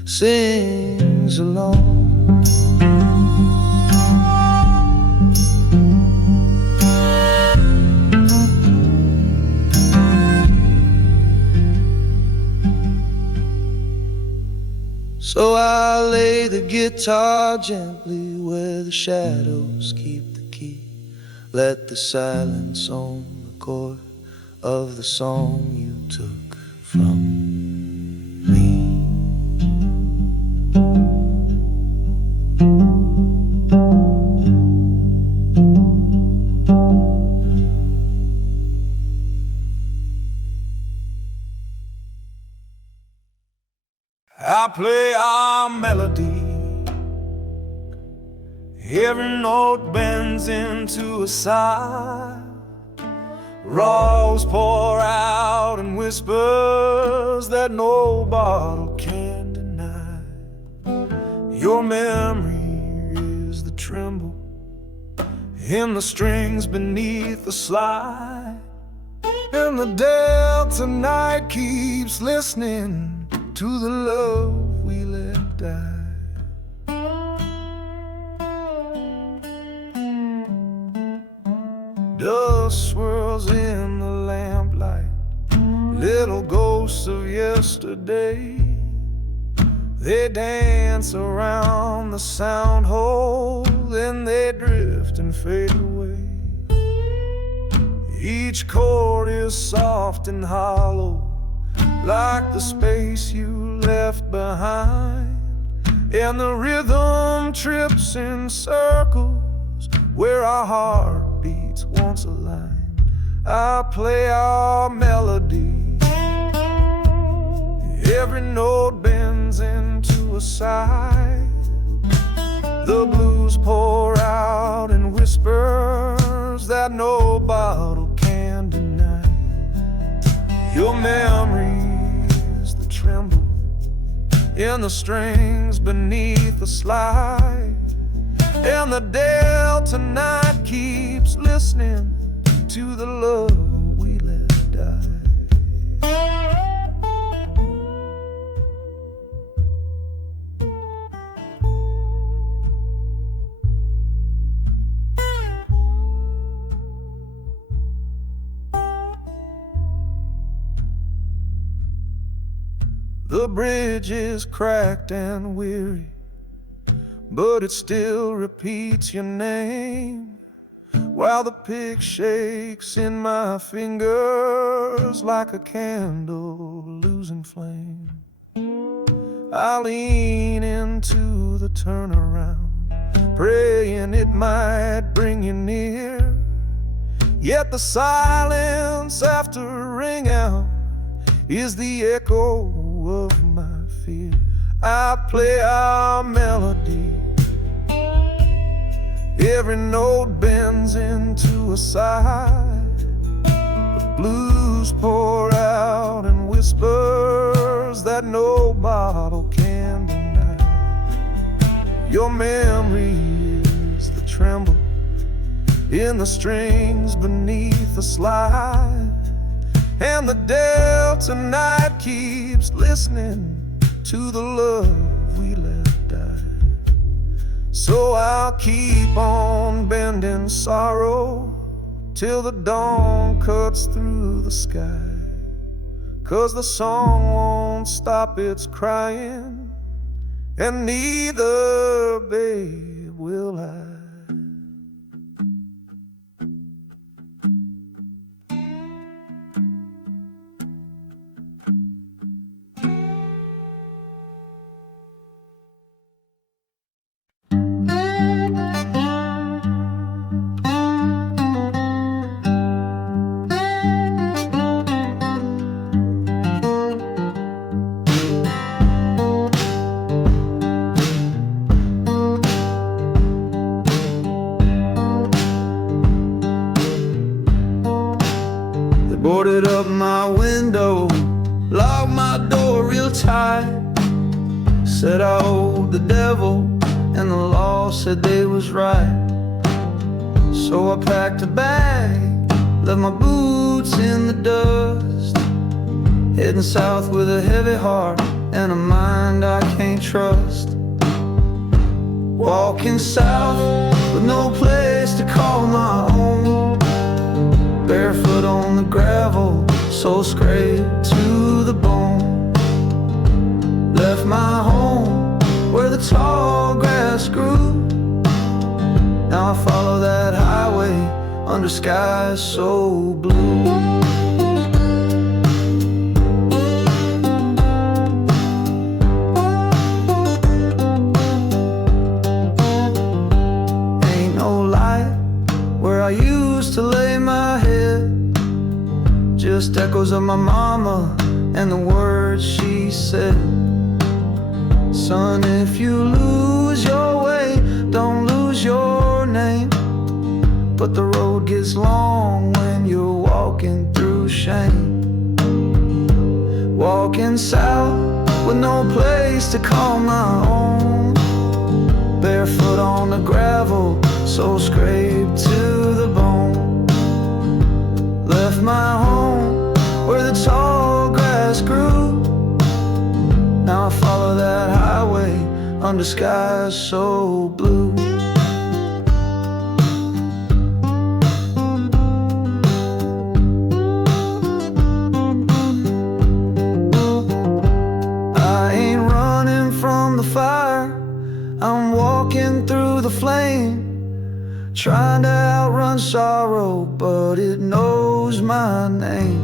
sings along. So I lay the guitar gently where the shadows keep the key. Let the silence own the chord of the song you took from me. I play our melody. Every note bends into a sigh. Rose pour out in whispers that no bottle can deny. Your memory is the tremble in the strings beneath the slide. And the delta night keeps listening to the love we let die. Dust swirls in the lamplight, little ghosts of yesterday. They dance around the sound hole, then they drift and fade away. Each chord is soft and hollow, like the space you left behind. And the rhythm trips in circles where our heart beats once aligned. I play our melody. Every note bends into a sigh. The blues pour out in whispers that no bottle can deny. Your memory is the tremble in the strings beneath the slide. And the delta night keeps listening to the love we let die. The bridge is cracked and weary, but it still repeats your name, while the pick shakes in my fingers like a candle losing flame. I lean into the turnaround, praying it might bring you near. Yet the silence after ring out is the echo of my fear. I play our melody. Every note bends into a sigh. The blues pour out in whispers that no bottle can deny. Your memory is the tremble in the strings beneath the slide. And the delta night keeps listening to the love we let die. So I'll keep on bending sorrow till the dawn cuts through the sky. 'Cause the song won't stop its crying, and neither, babe, will I. boarded up my window, locked my door real tight. Said I owed the devil, and the law said they was right. So I packed a bag, left my boots in the dust, heading south with a heavy heart and a mind I can't trust. Walking south with no place to call my own, barefoot on the gravel, soul scraped to the bone. Left my home where the tall grass grew. Now I follow that highway under skies so blue. Ain't no light where I used to lay my head, just echoes of my mama and the words she said. Son, if you lose your way, don't lose your name. But the road gets long when you're walking through shame. Walking south with no place to call my own, barefoot on the gravel, soul scraped to the bone. Left my home where the tall grass grew. Now I follow that highway under skies so blue. I ain't running from the fire, I'm walking through the flame, trying to outrun sorrow, but it knows my name.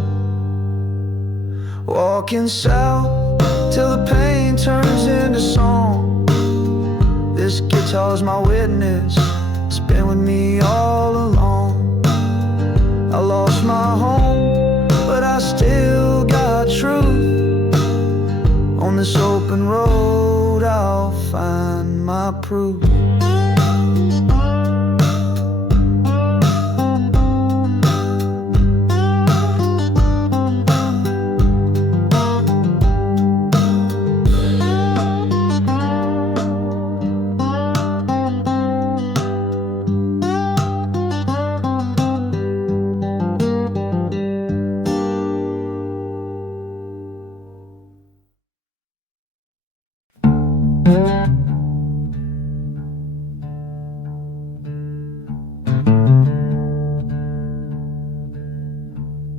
Walking south till the pain turns into song. This guitar's my witness, it's been with me all along. I lost my home, but I still got truth. On this open road I'll find my proof.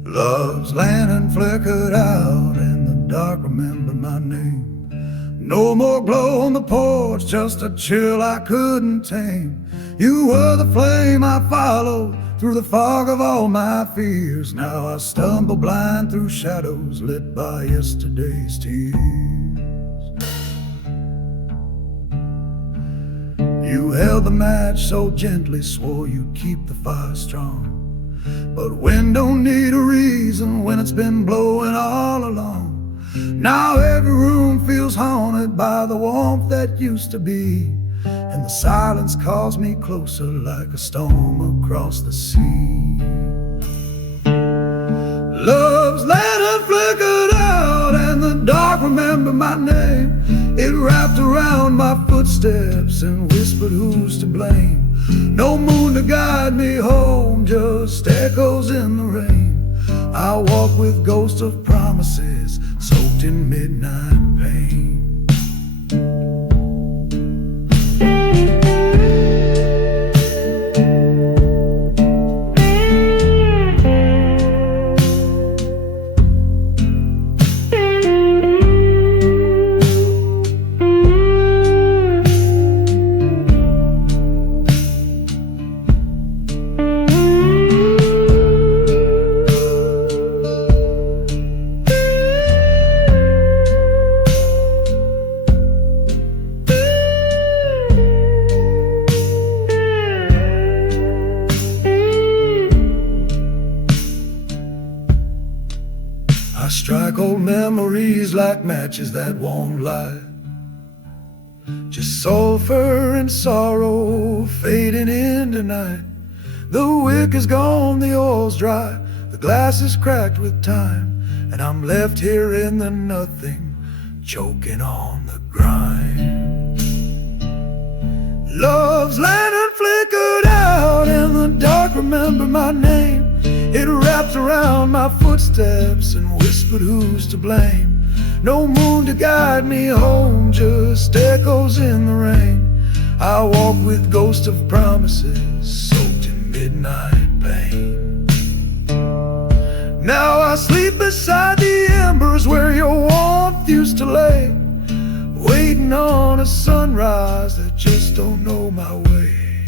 Love's lantern flickered out in the dark, remember my name. No more glow on the porch, just a chill I couldn't tame. You were the flame I followed through the fog of all my fears. Now I stumble blind through shadows lit by yesterday's tears. You held the match so gently, swore you'd keep the fire strong. But wind don't need a reason when it's been blowing all along. Now every room feels haunted by the warmth that used to be, and the silence calls me closer like a storm across the sea. Love's lantern flickered out and the dark remembered my name. It wrapped around my footsteps and whispered who's to blame. No moon to guide me home, just echoes in the rain. I walk with ghosts of promises soaked in midnight pain. I strike old memories like matches that won't light. Just sulfur and sorrow fading into night. The wick is gone, the oil's dry, The glass is cracked with time, and I'm left here in the nothing, choking on the grind. Love's lantern flickered out in the dark, remember my name. It wrapped around my footsteps and whispered who's to blame. No moon to guide me home, just echoes in the rain. I walk with ghosts of promises soaked in midnight pain. Now I sleep beside the embers where your warmth used to lay, waiting on a sunrise that just don't know my way.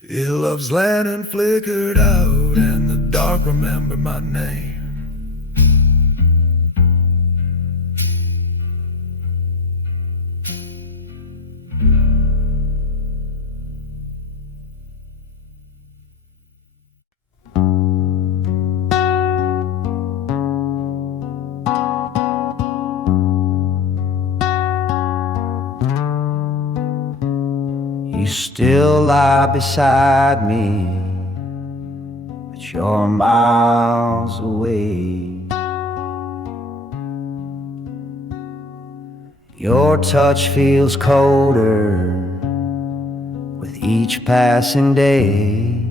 Your love's lantern flickered out, and the dark remember my name. You still lie beside me, but you're miles away. Your touch feels colder with each passing day.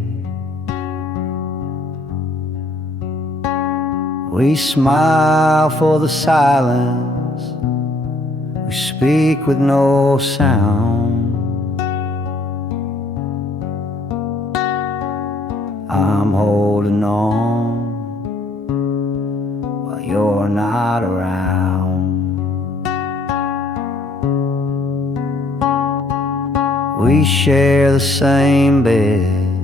We smile for the silence, we speak with no sound. I'm holding on while you're not around. We share the same bed,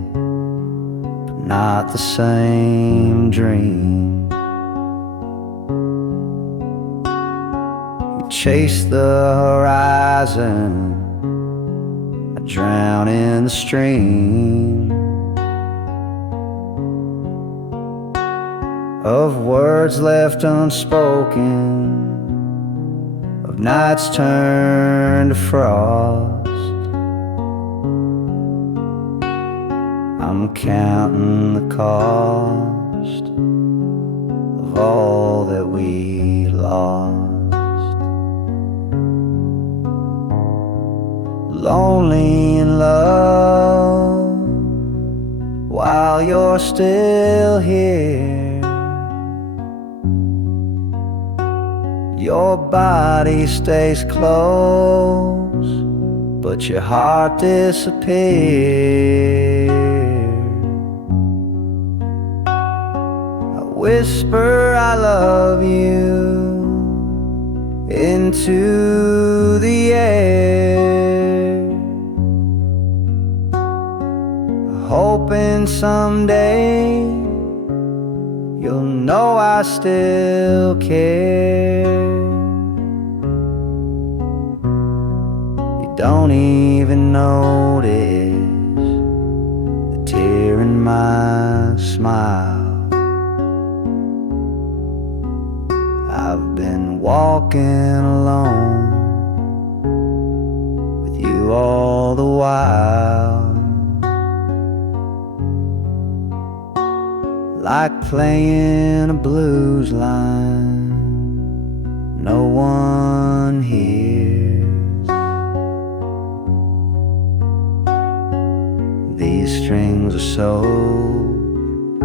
but not the same dream. You chase the horizon, I drown in the stream of words left unspoken, of nights turned to frost. I'm counting the cost of all that we lost. Lonely in love while you're still here. Your body stays close, but your heart disappears. I whisper I love you into the air, hoping someday you'll know I still care. Don't even notice the tear in my smile. I've been walking alone with you all the while, like playing a blues line no one hears. These strings are sold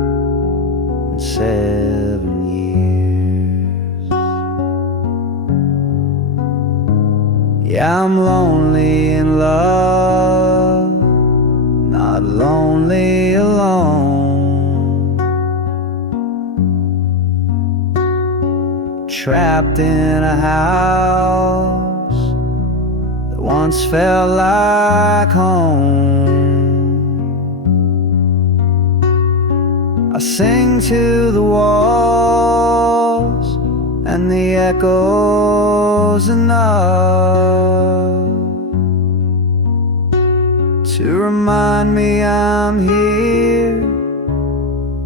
in 7 years. Yeah, I'm lonely in love, not lonely alone. Trapped in a house that once felt like home. I sing to the walls and the echoes enough to remind me I'm here,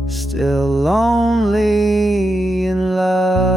still lonely in love.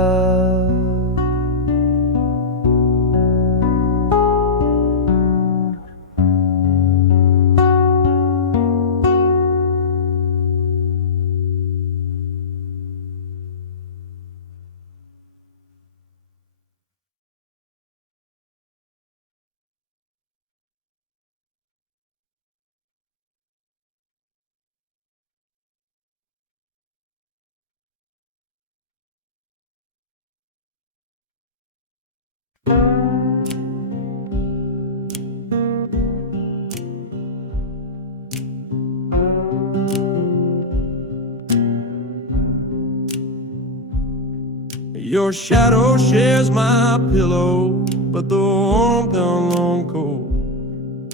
Your shadow shares my pillow, but the warmth down long cold.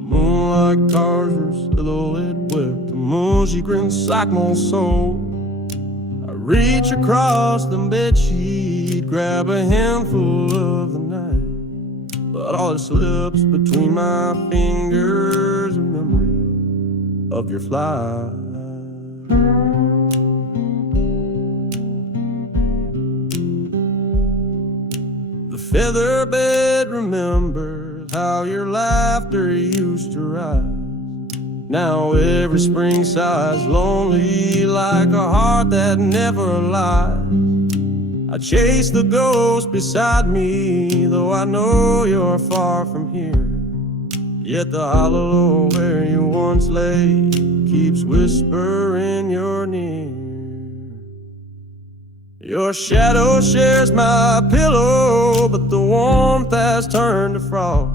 Moonlight carves her silhouette where the moon she grins like my soul. I reach across the bedsheet, grab a handful of the night, but all that slips between my fingers a memory of your flight. The feather bed remembers how your laughter used to rise. Now every spring sighs lonely like a heart that never lies. I chase the ghost beside me, though I know you're far from here. Yet the hollow where you once lay keeps whispering you're near. Your shadow shares my pillow, but the warmth has turned to frost.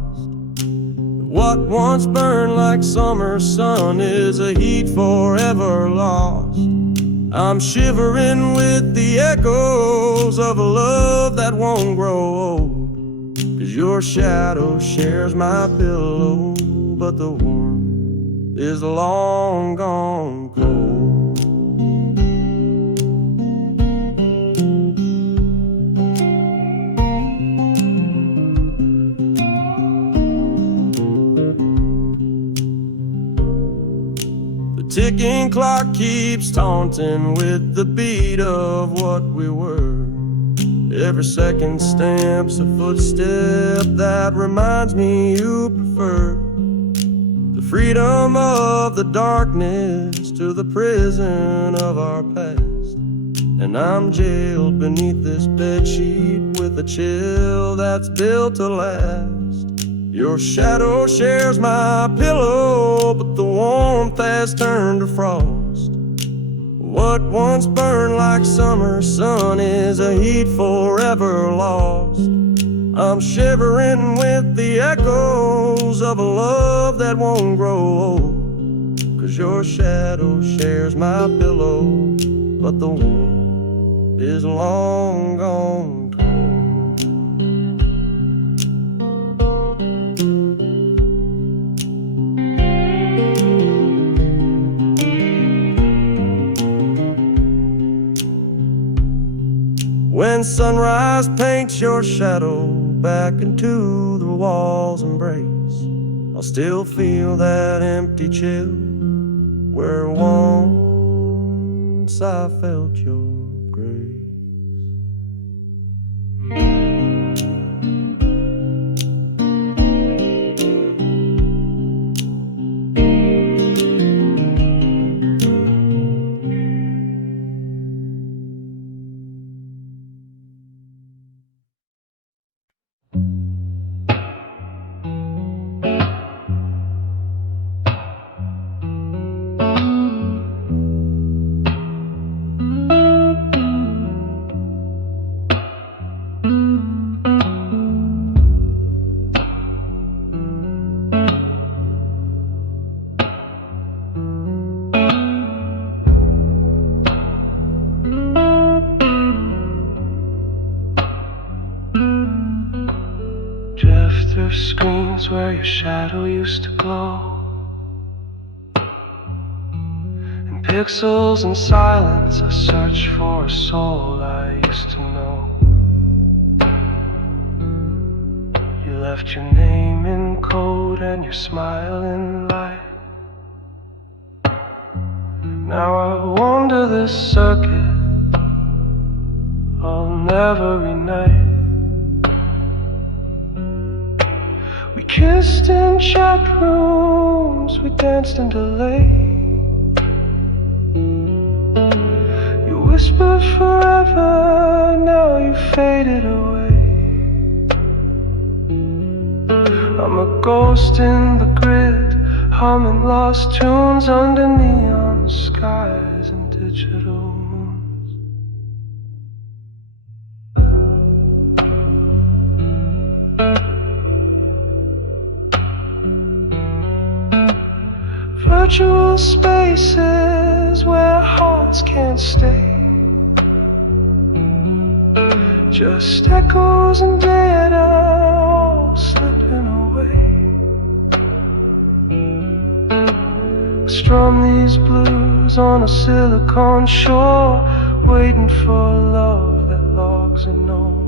What once burned like summer sun is a heat forever lost. I'm shivering with the echoes of a love that won't grow old. 'Cause your shadow shares my pillow, but the warmth is long gone cold. Ticking clock keeps taunting with the beat of what we were. Every second stamps a footstep that reminds me you prefer the freedom of the darkness to the prison of our past. And I'm jailed beneath this bedsheet with a chill that's built to last. Your shadow shares my pillow, but the warmth has turned to frost. What once burned like summer sun is a heat forever lost. I'm shivering with the echoes of a love that won't grow old. 'Cause your shadow shares my pillow, but the warmth is long gone. When sunrise paints your shadow back into the wall's embrace, I'll still feel that empty chill where once I felt your grace. Through screens where your shadow used to glow, in pixels and silence I search for a soul I used to know. You left your name in code and your smile in light. Now I wander this circuit on every night. We kissed in chat rooms, we danced in delay. You whispered forever, now you faded away. I'm a ghost in the grid, humming lost tunes under neon skies and digital moons. Virtual spaces where hearts can't stay. just echoes and data all slipping away. Strum these blues on a silicon shore, waiting for love that logs in no more.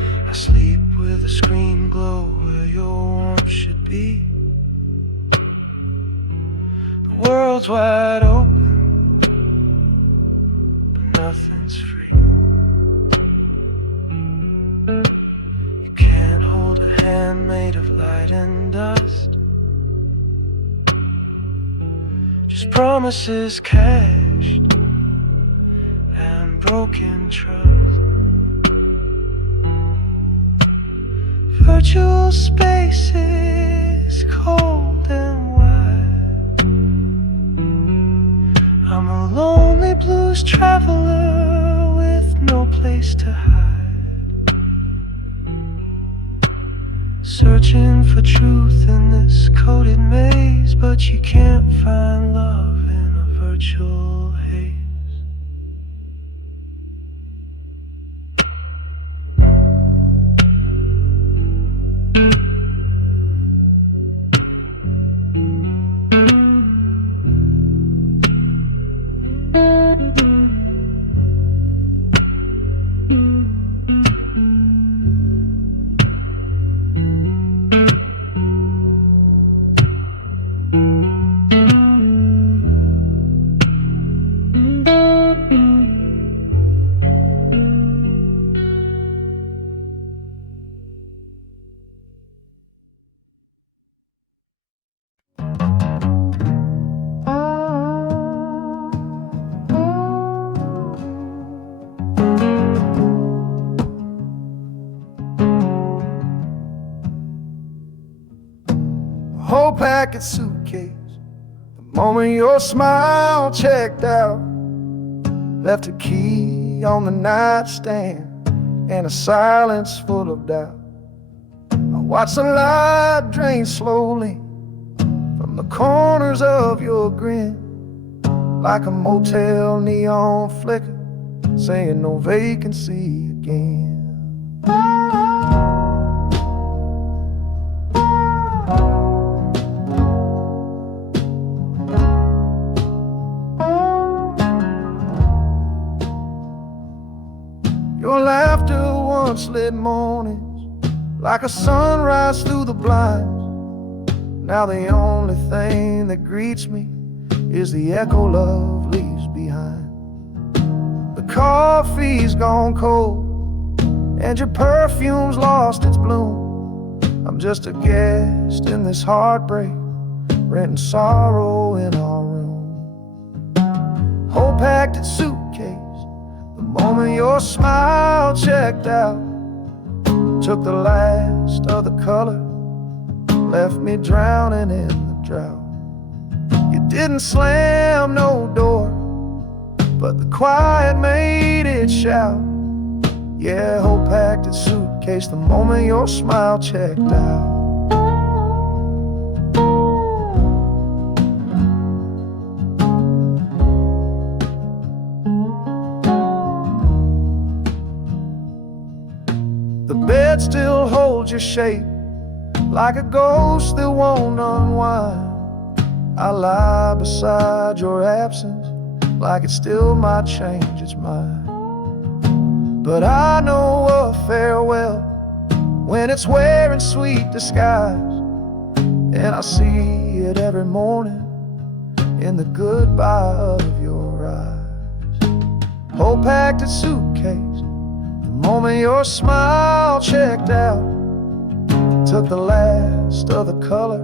I sleep with a screen glow where your warmth should be. The world's wide open, but nothing's free. You can't hold a hand made of light and dust, just promises cashed and broken trust. Virtual spaces, cold and wide. I'm a lonely blues traveler with no place to hide, searching for truth in this coded maze, but you can't find love in a virtual haze. Whole packet suitcase, the moment your smile checked out. Left a key on the nightstand and a silence full of doubt. I watched the light drain slowly from the corners of your grin, like a motel neon flicker saying no vacancy again. Your laughter once lit mornings like a sunrise through the blinds. Now the only thing that greets me is the echo love leaves behind. The coffee's gone cold and your perfume's lost its bloom. I'm just a guest in this heartbreak, renting sorrow in our room. Whole packed suitcase, the moment your smile checked out. Took the last of the color, left me drowning in the drought. You didn't slam no door, but the quiet made it shout. Yeah, whole packed suitcase, the moment your smile checked out. The bed still holds your shape, like a ghost that won't unwind. I lie beside your absence, like it still might change its mind. But I know a farewell when it's wearing sweet disguise, and I see it every morning in the goodbye of your eyes. Whole packed suitcase, the moment your smile checked out. Took the last of the color,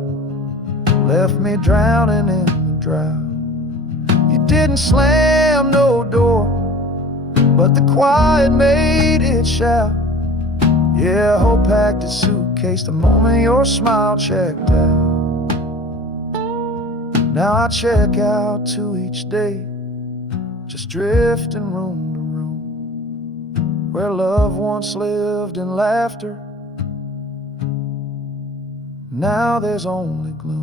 left me drowning in the drought. You didn't slam no door, but the quiet made it shout. Yeah, hope packed its suitcase the moment your smile checked out. Now I check out too each day, just drifting room to room, where love once lived in laughter. Now there's only gloom.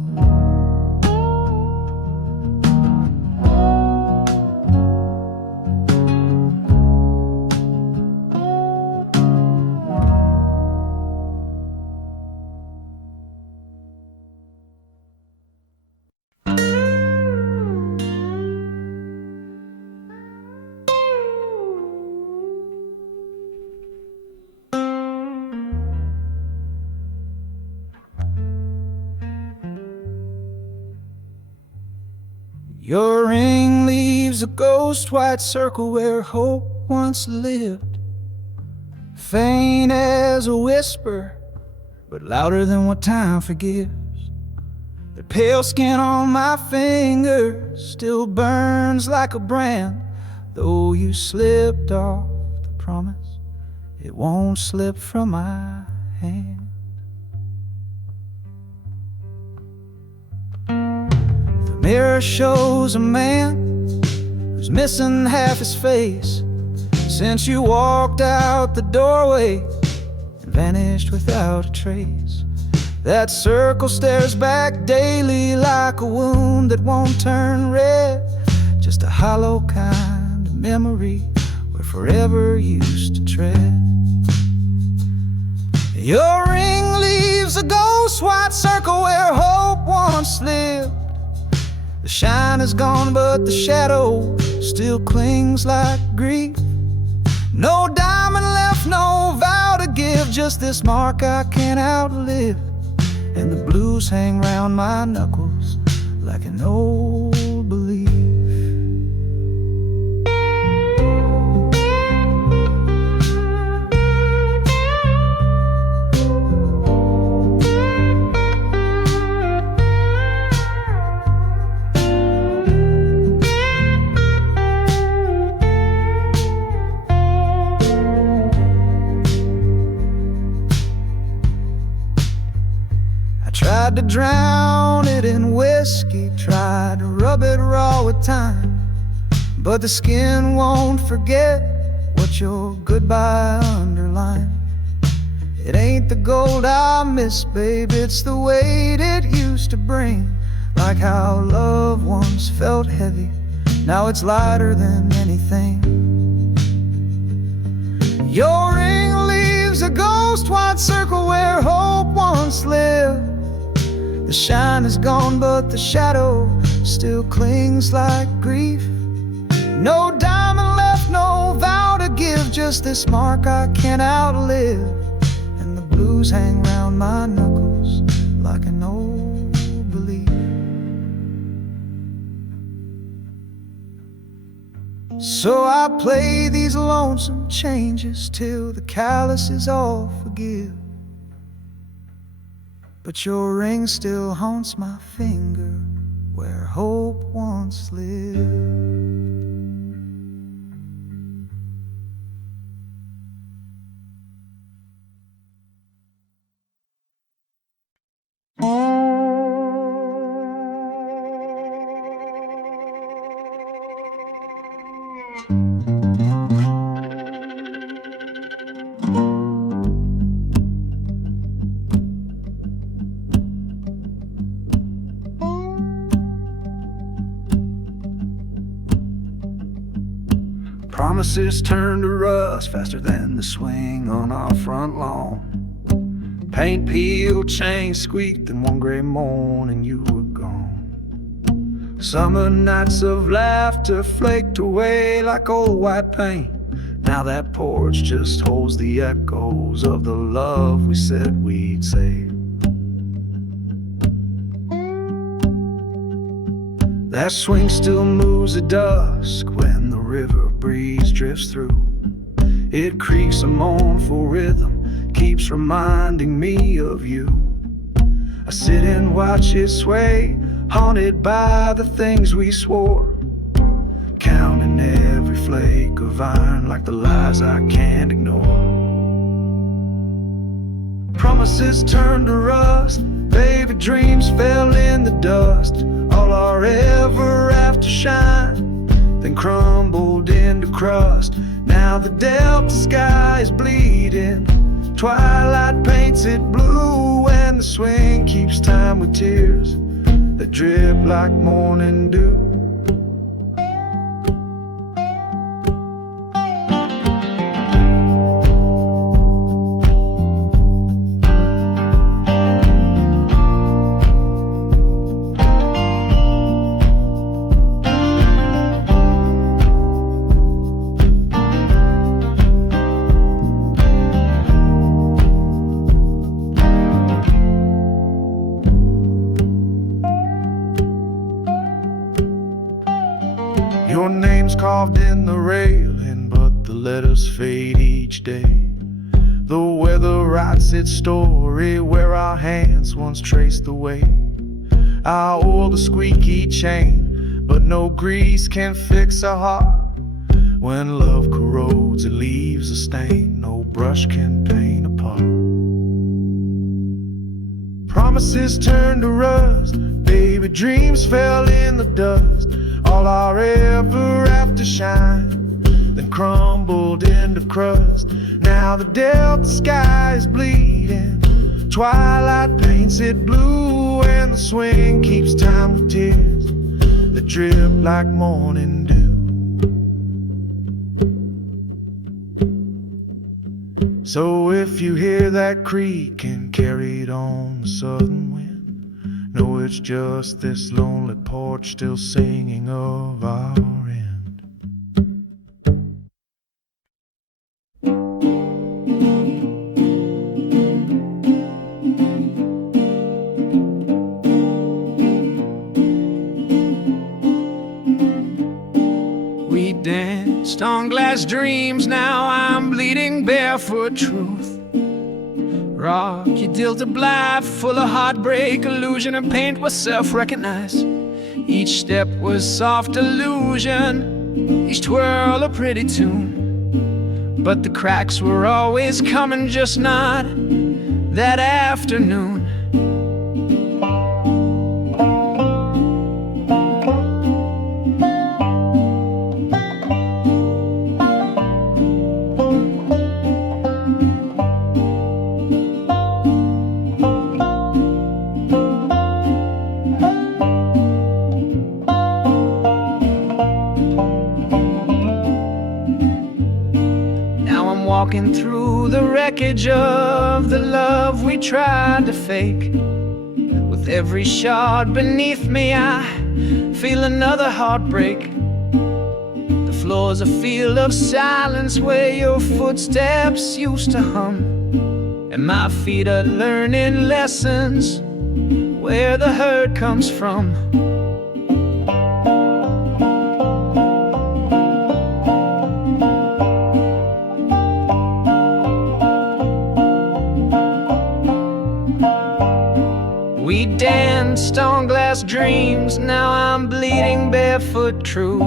Your ring leaves a ghost white circle where hope once lived, faint as a whisper, but louder than what time forgives. The pale skin on my finger still burns like a brand, though you slipped off the promise, it won't slip from my hand. The mirror shows a man who's missing half his face since you walked out the doorway and vanished without a trace. That circle stares back daily like a wound that won't turn red, just a hollow kind of memory where forever used to tread. Your ring leaves a ghost white circle where hope once lived. The shine is gone, but the shadow still clings like grief. No diamond left, no vow to give, just this mark I can't outlive. And the blues hang round my knuckles like an old belief. Tried to drown it in whiskey, tried to rub it raw with time, but the skin won't forget what your goodbye underlined. It ain't the gold I miss, babe, it's the weight it used to bring. Like how love once felt heavy, now it's lighter than anything. Your ring leaves a ghost white circle where hope once lived. The shine is gone, but the shadow still clings like grief. No diamond left, no vow to give, just this mark I can't outlive. And the blues hang round my knuckles like an old belief. So I play these lonesome changes till the calluses all forgive. But your ring still haunts my finger where hope once lived. Promises turn to rust faster than the swing on our front lawn. Paint peeled, chains squeaked, and one gray morning you were gone. Summer nights of laughter flaked away like old white paint. Now that porch just holds the echoes of the love we said we'd save. That swing still moves at dusk when the river breeze drifts through. It creaks a mournful rhythm, keeps reminding me of you. I sit and watch it sway, haunted by the things we swore. flake of iron, like the lies I can't ignore. Promises turned to rust, baby dreams fell in the dust. All our ever after shine, then crumbled into crust. Now the delta sky is bleeding, twilight paints it blue, and the swing keeps time with tears that drip like morning dew. Your name's carved in the railing, but the letters fade each day. The weather writes its story where our hands once traced the way. I oil the squeaky chain, but no grease can fix a heart. When love corrodes, it leaves a stain no brush can paint apart. Promises turned to rust, baby dreams fell in the dust. All our ever after shine, then crumbled into crust. Now the delta sky is bleeding, twilight paints it blue, and the swing keeps time with tears that drip like morning dew. So if you hear that creaking carried on the southern wind, know it's just this lonely porch still singing of our end. We danced on glass dreams, now I'm bleeding barefoot truth. Rock, you dealt a blight full of heartbreak, illusion and paint was self-recognized. Each step was soft illusion, each twirl a pretty tune. But the cracks were always coming, just not that afternoon. Walking through the wreckage of the love we tried to fake. With every shard beneath me, I feel another heartbreak. The floor's a field of silence where your footsteps used to hum, and my feet are learning lessons where the hurt comes from. We danced on glass dreams, now I'm bleeding barefoot truth.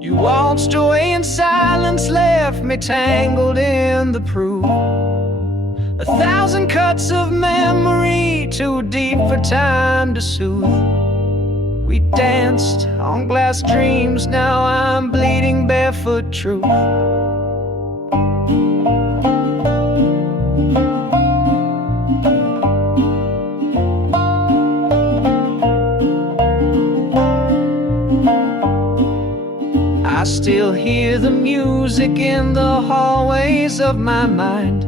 You waltzed away in silence, left me tangled in the proof. 1,000 cuts of memory, too deep for time to soothe. We danced on glass dreams, now I'm bleeding barefoot truth. I still hear the music in the hallways of my mind.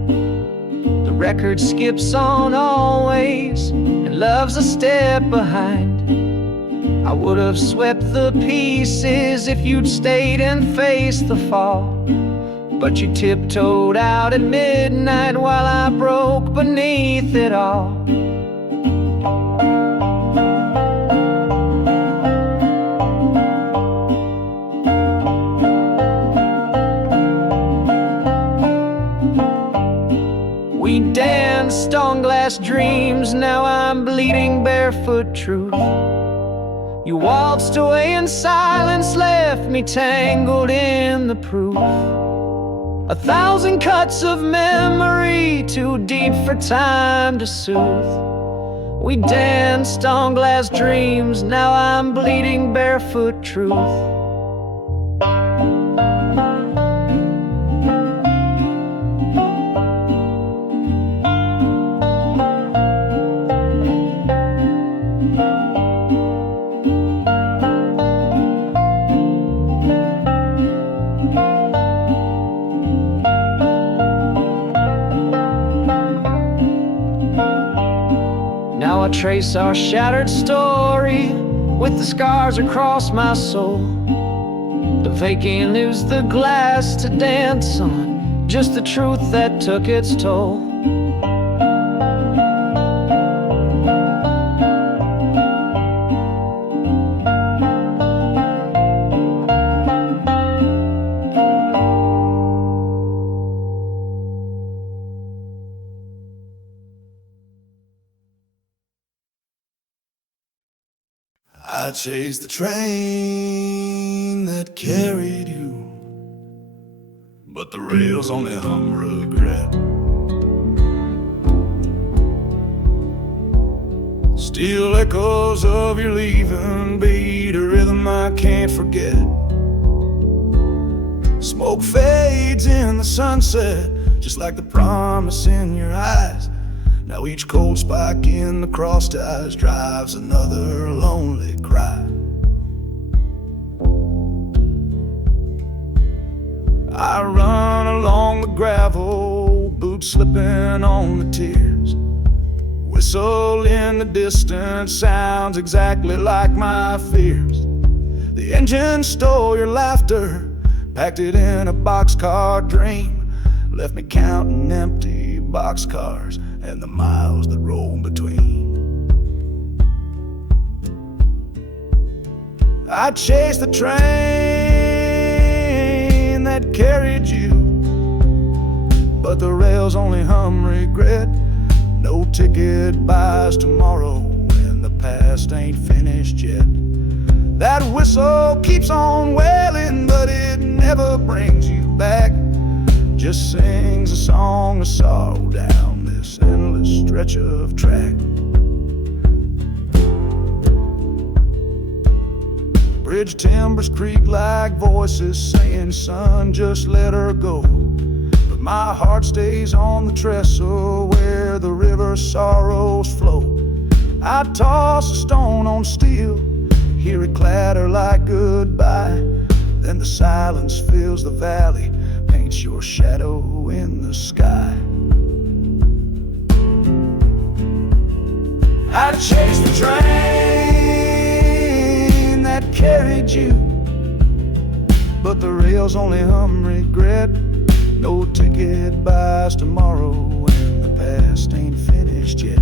The record skips on always, and love's a step behind. I would have swept the pieces if you'd stayed and faced the fall, but you tiptoed out at midnight while I broke beneath it all. We danced on glass dreams, now I'm bleeding barefoot truth. You waltzed away in silence, left me tangled in the proof. 1,000 cuts of memory, too deep for time to soothe. We danced on glass dreams, now I'm bleeding barefoot truth. Now I trace our shattered story with the scars across my soul. The vacant leaves the glass to dance on, just the truth that took its toll. I chased the train that carried you, but the rails only hum regret. Still echoes of your leaving beat a rhythm I can't forget. Smoke fades in the sunset, just like the promise in your eyes. Now each cold spike in the cross ties drives another lonely cry. I run along the gravel, boots slipping on the tears. Whistle in the distance sounds exactly like my fears. The engine stole your laughter, packed it in a boxcar dream, left me counting empty boxcars and the miles that roll between. I chased the train that carried you, but the rails only hum regret. No ticket buys tomorrow, and the past ain't finished yet. That whistle keeps on wailing, but it never brings you back. Just sings a song of sorrow down this endless stretch of track. Bridge timbers creak like voices saying, son, just let her go. But my heart stays on the trestle where the river sorrows flow. I toss a stone on steel, hear it clatter like goodbye. Then the silence fills the valley, paints your shadow in the sky. I chased the train that carried you, but the rails only hum regret. No ticket buys tomorrow, and the past ain't finished yet.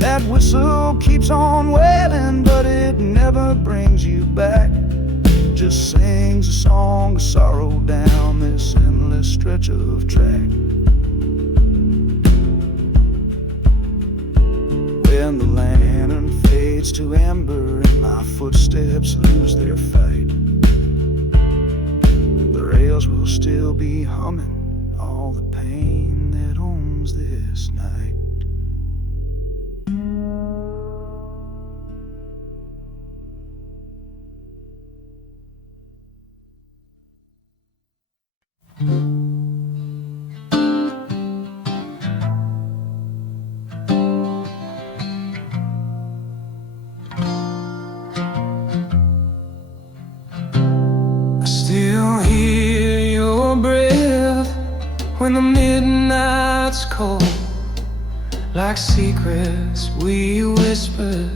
That whistle keeps on wailing, but it never brings you back. Just sings a song of sorrow down this endless stretch of track. When the lantern fades to amber and my footsteps lose their fight, the rails will still be humming all the pain that owns this night. Still hear your breath when the midnight's cold, like secrets we whispered,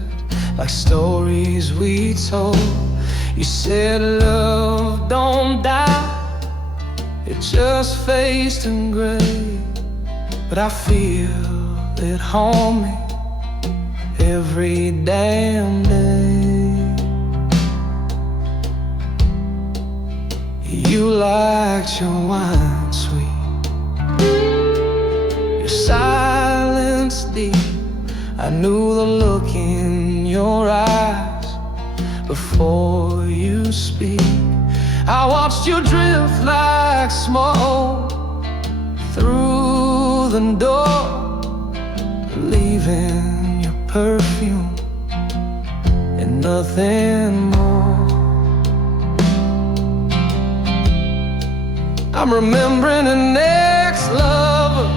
like stories we told. You said love don't die, it just fades to gray, but I feel it haunt me every damn day. You liked your wine sweet, your silence deep. I knew the look in your eyes before you speak. I watched you drift like smoke through the door, leaving your perfume and nothing more. I'm remembering an ex-lover,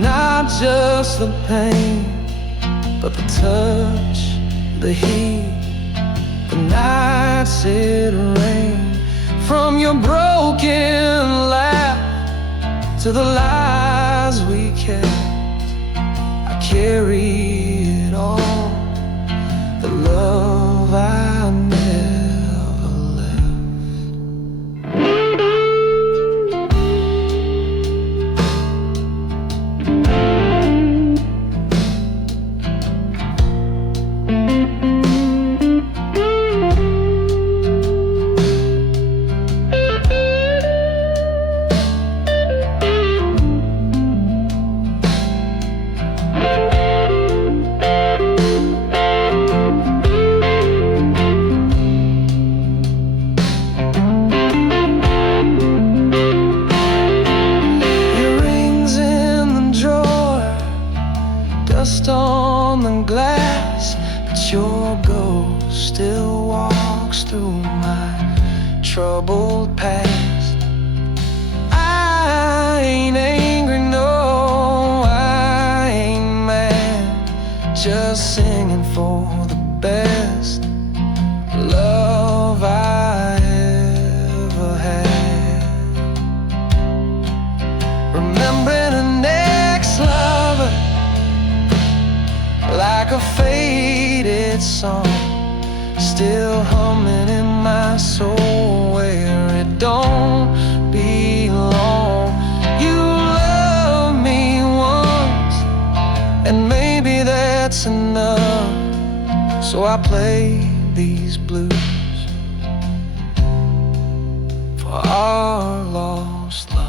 not just the pain, but the touch, the heat, the nights it rained. From your broken laugh to the lies we kept, I carry it all, the love I never left. Dust on the glass, but your ghost still walks through my troubled past. I ain't angry, no, I ain't mad, just singing for the best love I ever had. Remembering an ex-lover like a faded song, still humming in my soul where it don't belong. You loved me once, and maybe that's enough, so I play these blues for our lost love.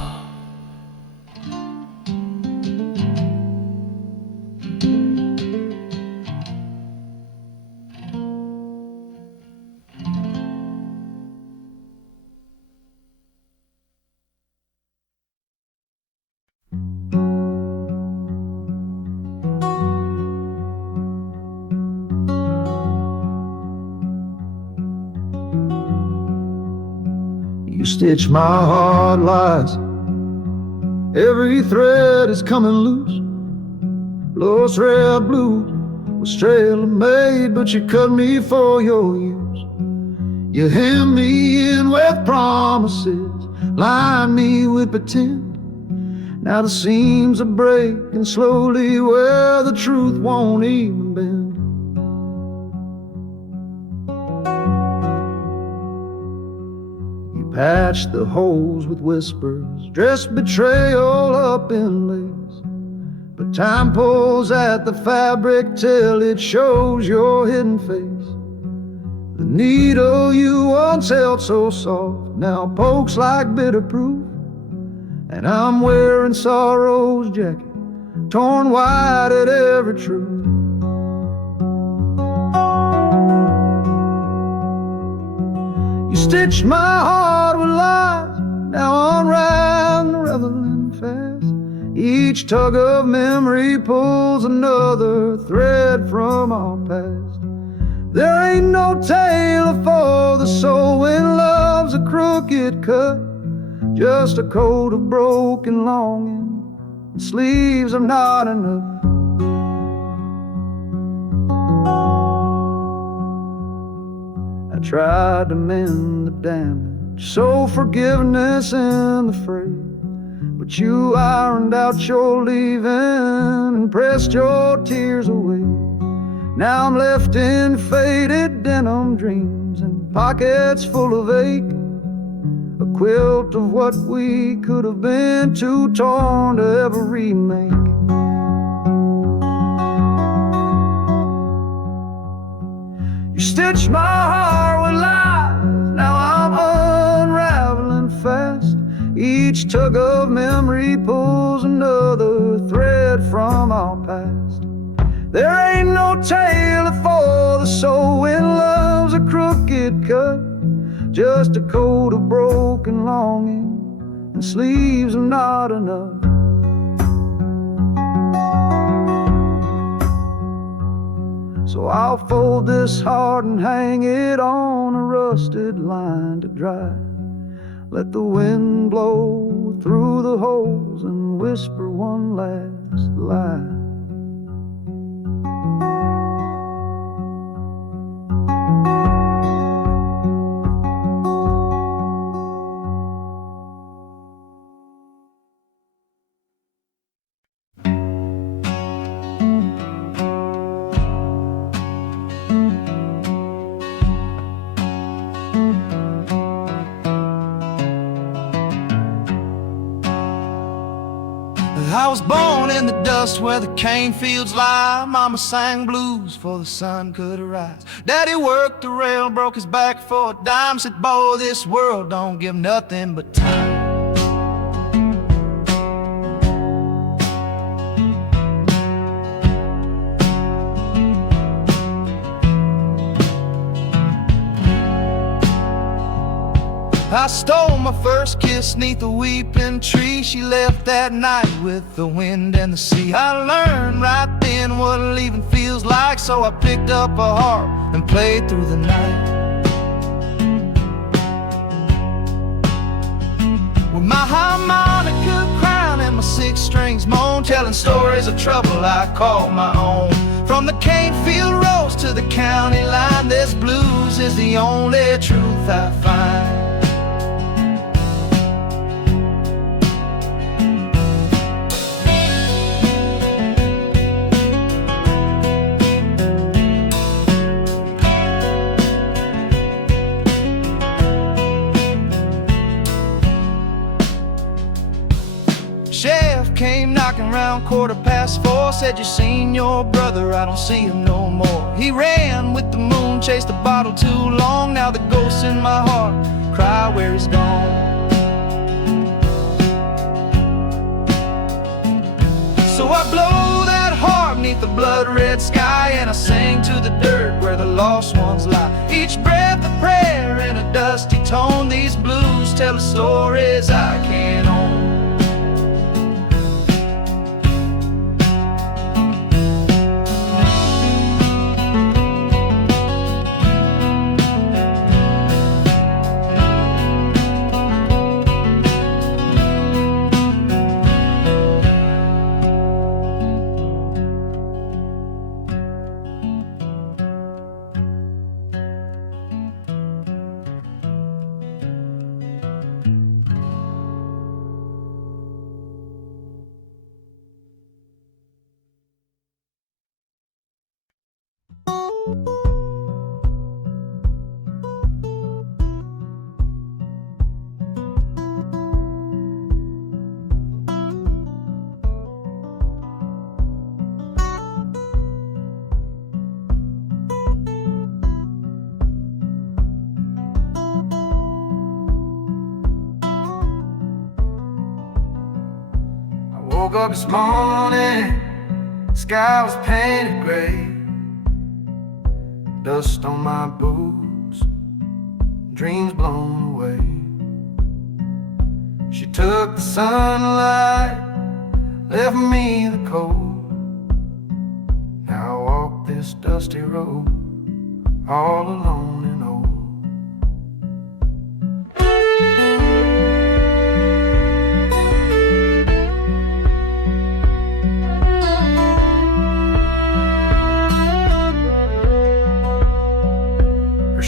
You stitch my heart lies, every thread is coming loose. Lost red blues was tailor-made, but you cut me for your use. You hem me in with promises, line me with pretend. Now the seams are breaking slowly where the truth won't even bend. Patch the holes with whispers, dress betrayal up in lace. But time pulls at the fabric till it shows your hidden face. The needle you once held so soft now pokes like bitter proof. And I'm wearing sorrow's jacket, torn white at every truth. You stitched my heart with lies, now unraveling fast. Each tug of memory pulls another thread from our past. There ain't no tailor for the soul when love's a crooked cut, just a coat of broken longing, and sleeves are not enough. Tried to mend the damage, so forgiveness in the fray. But you ironed out your leaving and pressed your tears away. Now I'm left in faded denim dreams and pockets full of ache. A quilt of what we could have been, too torn to ever remake. You stitched my heart with lies, now I'm unraveling fast. Each tug of memory pulls another thread from our past. There ain't no tailor for the soul just a coat of broken longing, and sleeves are not enough. So I'll fold this heart and hang it on a rusted line to dry. Let the wind blow through the holes and whisper one last lie. I was born in the dust where the cane fields lie. Mama sang blues before the sun could arise. Daddy worked the rail, broke his back for a dime. Said, boy, this world don't give nothing but time. I stole my first kiss 'neath a weeping tree. She left that night with the wind and the sea. I learned right then what leaving feels like, so I picked up a harp and played through the night. With my harmonica crown and my 6 strings moan, telling stories of trouble I call my own. From the cane field roads to the county line, this blues is the only truth I find. Chef came knocking round 4:15. Said, you seen your brother? I don't see him no more. He ran with the moon, chased the bottle too long. Now the ghosts in my heart cry where he's gone. So I blow that harp 'neath the blood-red sky, and I sing to the dirt where the lost ones lie. Each breath a prayer in a dusty tone. These blues tell the stories I can't own. Woke up this morning, sky was painted gray. Dust on my boots, dreams blown away. She took the sunlight, left me the cold. Now I walk this dusty road, all alone and old.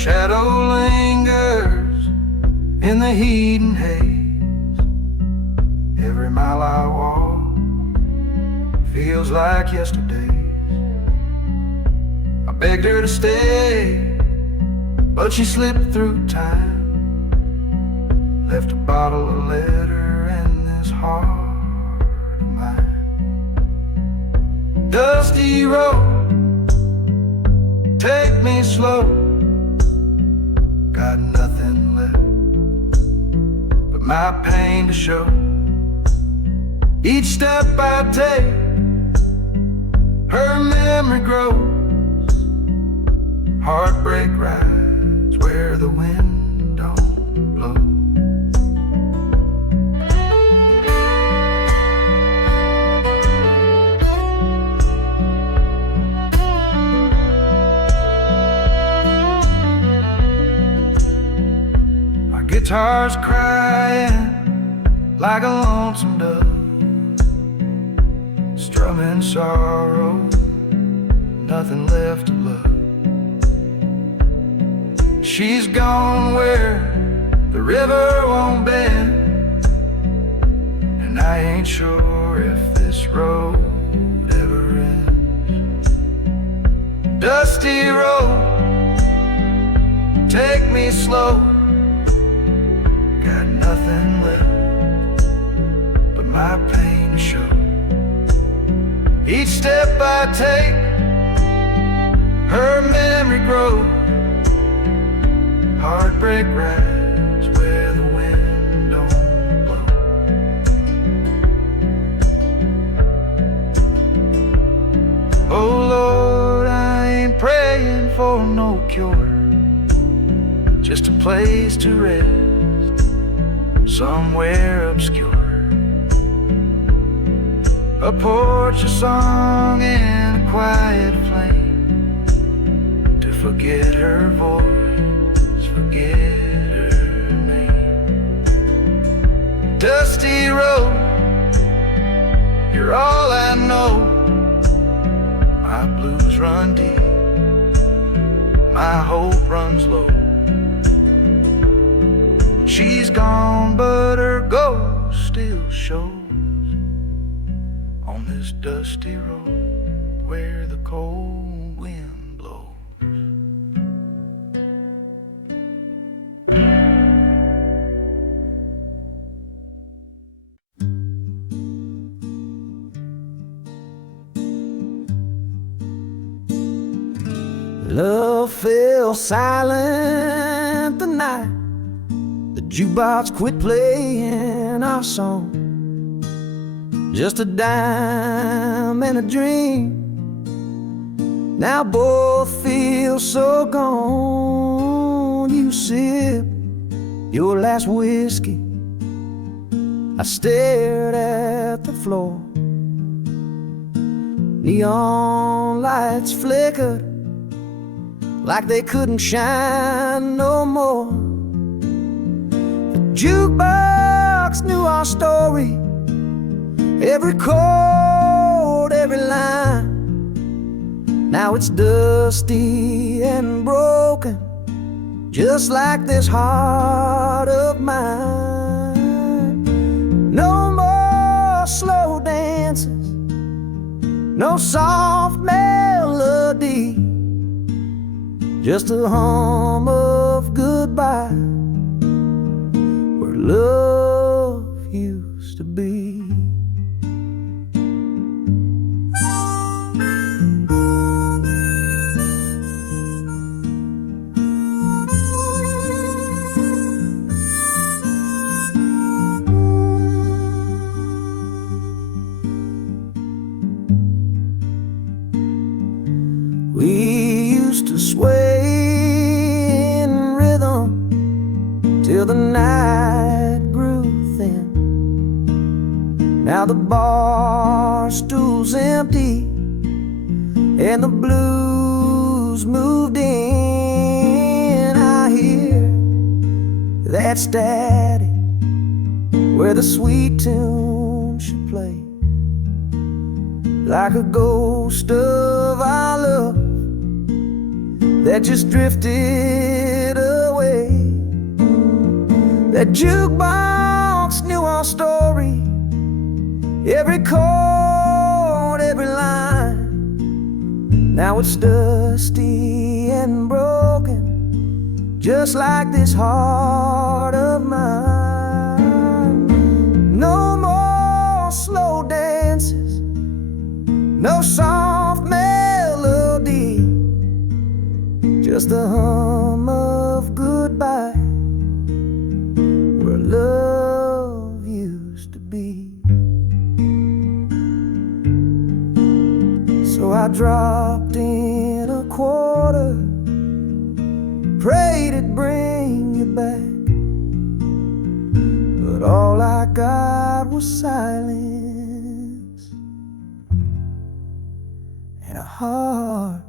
Shadow lingers in the heat and haze. Every mile I walk feels like yesterday's. I begged her to stay, but she slipped through time. Left a bottle, a letter, and this heart of mine. Dusty road, take me slow. Got nothing left but my pain to show. Each step I take, her memory grows. Heartbreak rides where the wind don't guitar's crying like a lonesome dove, strumming sorrow, nothing left to love. She's gone where the river won't bend, and I ain't sure if this road ever ends. Dusty road, take me slow, got nothing left but my pain to show. Each step I take, her memory grows. Heartbreak rides where the wind don't blow. Oh Lord, I ain't praying for no cure, just a place to rest, somewhere obscure. A porch, a song, and a quiet flame to forget her voice, forget her name. Dusty road, you're all I know. My blues run deep, my hope runs low. She's gone, but her ghost still shows on this dusty road where the cold wind blows. Love fell silent the night the jukebox quit playing our song. Just a dime and a dream, now both feel so gone. You sip your last whiskey, I stared at the floor. Neon lights flickered like they couldn't shine no more. The jukebox knew our story, every chord, every line. Now it's dusty and broken, just like this heart of mine. No more slow dances, no soft melody, just a hum of goodbye where love used to be. We used to sway in rhythm till the night grew thin. Now the bar stool's empty and the blues moved in. I hear that static where the sweet tune should play, like a ghost of our love that just drifted away. That jukebox knew our story, every chord, every line. Now it's dusty and broken, just like this heart of mine. No more slow dances, no soft melody, just the hum of goodbye where love used to be. So I dropped in a quarter, prayed it'd bring you back, but all I got was silence and a heart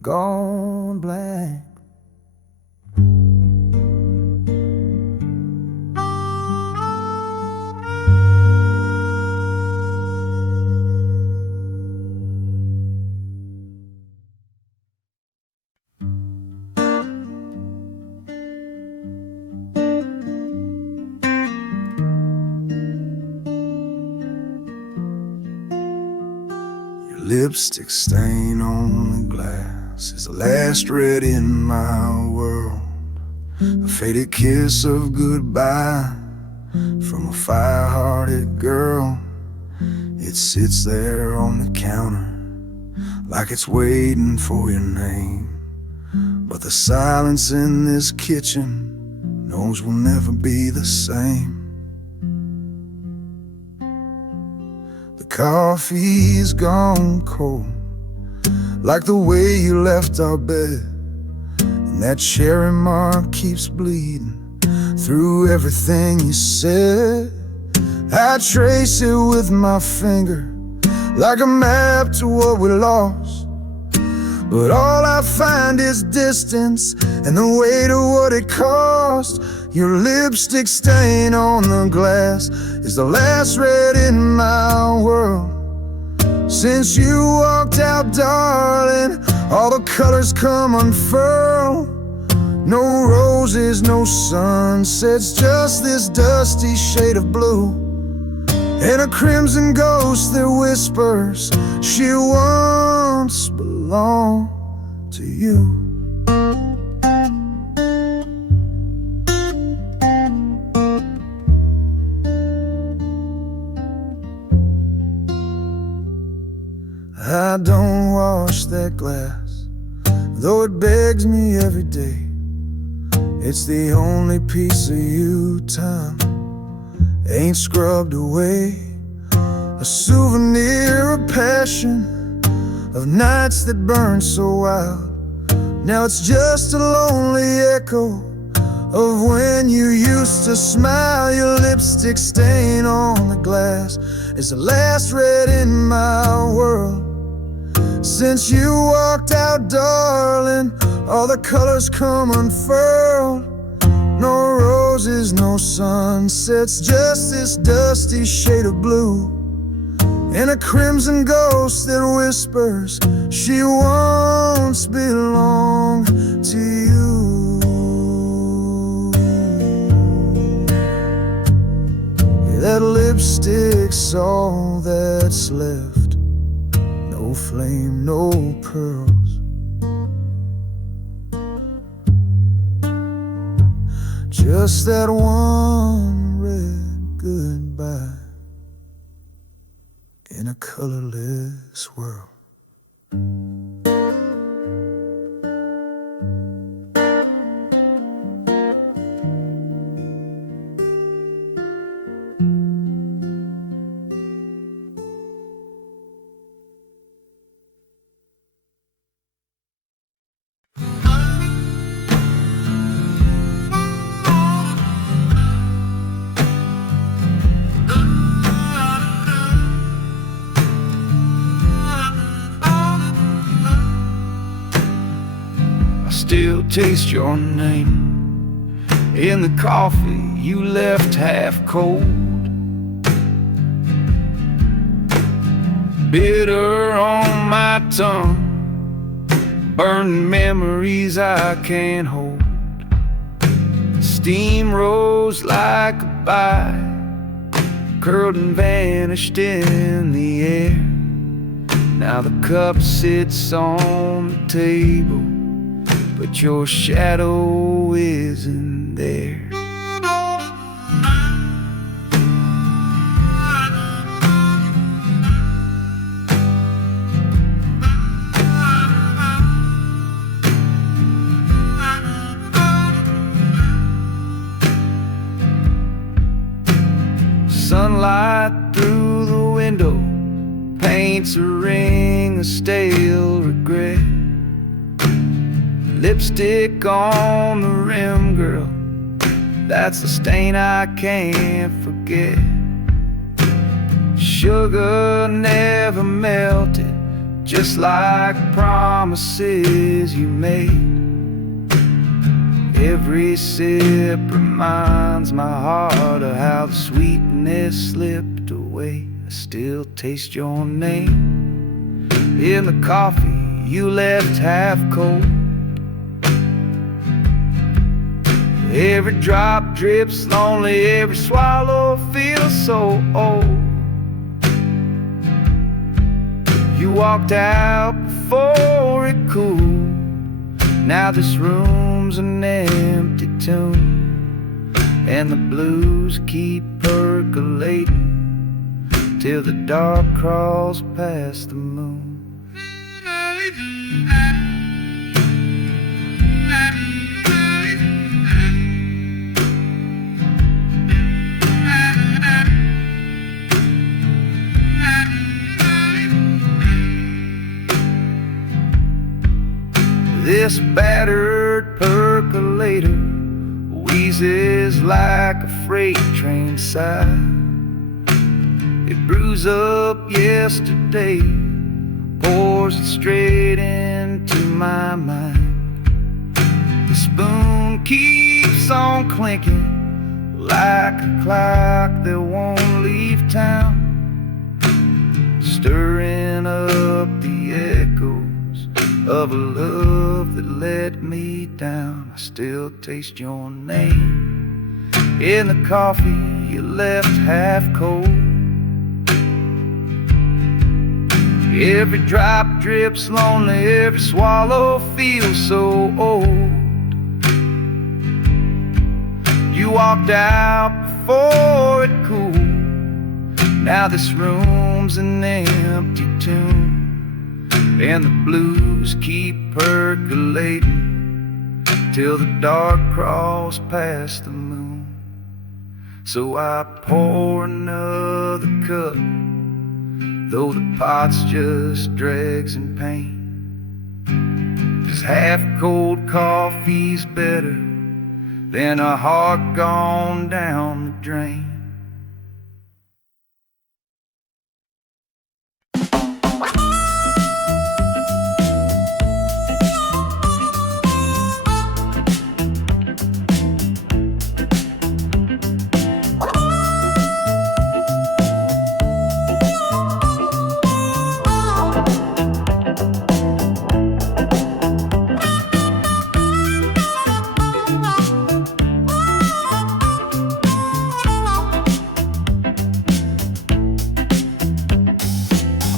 gone black. Lipstick stain on the glass is the last red in my world. A faded kiss of goodbye from a fire-hearted girl. It sits there on the counter like it's waiting for your name. But the silence in this kitchen knows we'll never be the same. The coffee's gone cold, like the way you left our bed. And that cherry mark keeps bleeding through everything you said. I trace it with my finger like a map to what we lost, but all I find is distance and the weight of what it cost. Your lipstick stain on the glass is the last red in my world. Since you walked out, darling, all the colors come unfurled. No roses, no sunsets, just this dusty shade of blue, and a crimson ghost that whispers she once belonged to you. I don't wash that glass, though it begs me every day. It's the only piece of you time ain't scrubbed away. A souvenir of passion, of nights that burned so wild. Now it's just a lonely echo of when you used to smile. Your lipstick stain on the glass is the last red in my world. Since you walked out, darling, all the colors come unfurled. No roses, no sunsets, just this dusty shade of blue, and a crimson ghost that whispers she once belonged to you. Yeah, that lipstick's all that's left. No flame, no pearls, just that one red goodbye in a colorless world. Still taste your name in the coffee you left half cold. Bitter on my tongue, burning memories I can't hold. Steam rose like a bite, curled and vanished in the air. Now the cup sits on the table, but your shadow isn't there. Sunlight through the window paints a ring of stale regret. Lipstick on the rim, girl, that's a stain I can't forget. Sugar never melted, just like promises you made. Every sip reminds my heart of how the sweetness slipped away. I still taste your name in the coffee you left half cold. Every drop drips lonely, every swallow feels so old. You walked out before it cooled. Now this room's an empty tomb, and the blues keep percolating till the dark crawls past the moon. This battered percolator wheezes like a freight train sigh. It brews up yesterday, pours it straight into my mind. The spoon keeps on clinking like a clock that won't leave town, stirring up the echoes of a love that let me down. I still taste your name in the coffee you left half cold. Every drop drips lonely, every swallow feels so old. You walked out before it cooled. Now this room's an empty tomb, and the blues keep percolating till the dark crawls past the moon. So I pour another cup, though the pot's just dregs and pain. 'Cause half-cold coffee's better than a heart gone down the drain.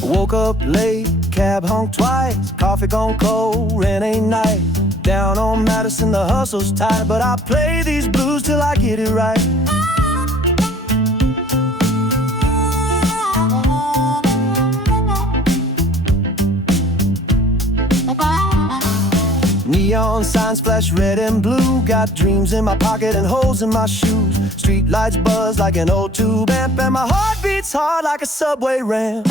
Woke up late, cab honked twice, coffee gone cold, rent ain't nice. Down on Madison, the hustle's tight, but I play these blues till I get it right. Neon signs flash red and blue, got dreams in my pocket and holes in my shoes. Street lights buzz like an old tube amp, and my heart beats hard like a subway ramp.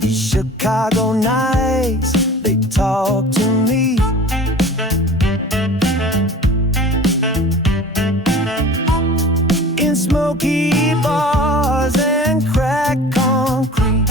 These Chicago nights, they talk to me. In smoky bars and cracked concrete.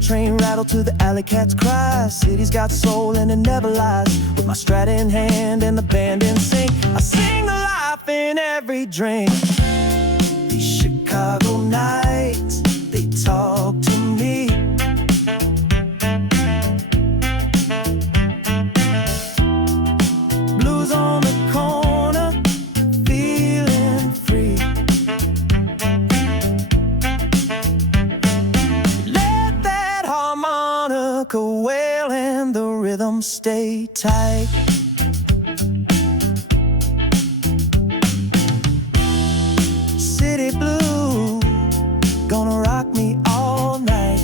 Train rattle to the alley cat's cry. City's got soul and it never lies. With my Strat in hand and the band in sync, I sing the life in every drink. These Chicago nights, they talk to me. Blues on the corner, feeling free. Wail and the rhythm stay tight. City blue, gonna rock me all night.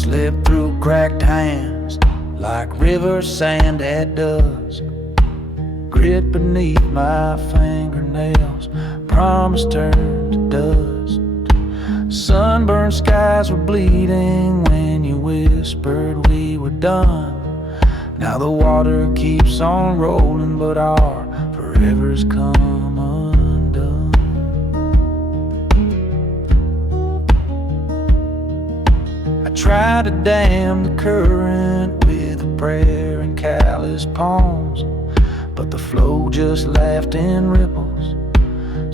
Slip through cracked hands like river sand at dusk. Grit beneath my fingernails, promise turned to dust. Sunburned skies were bleeding when you whispered we were done. Now the water keeps on rolling, but our forever's come undone. I tried to dam the current with a prayer and calloused palms, but the flow just laughed in ripples,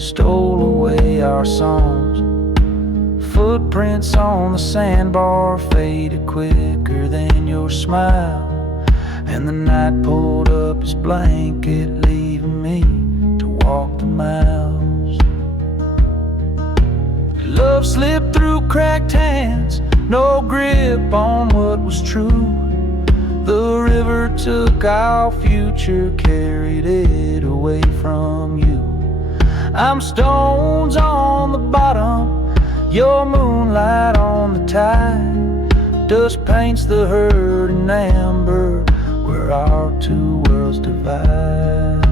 stole away our songs. Footprints on the sandbar faded quicker than your smile, and the night pulled up its blanket, leaving me to walk the miles. Love slipped through cracked hands, no grip on what was true. The river took our future, carried it away from you. I'm stones on the bottom, your moonlight on the tide. Dust paints the hurt in amber where our two worlds divide.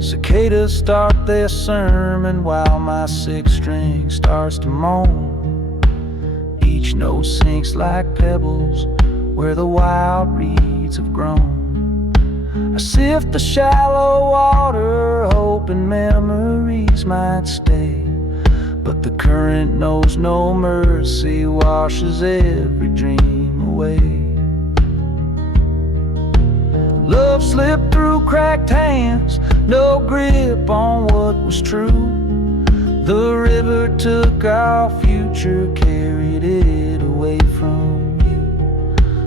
Cicadas start their sermon while my sixth string starts to moan. Each note sinks like pebbles where the wild reeds have grown. I sift the shallow water, hoping memories might stay, but the current knows no mercy, washes every dream away. Love slipped through cracked hands, no grip on what was true. The river took our future, carried it away from you.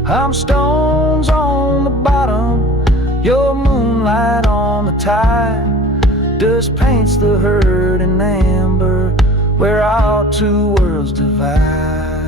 I'm stones on the bottom, your moonlight on the tide. Dust paints the hurt in amber where our two worlds divide.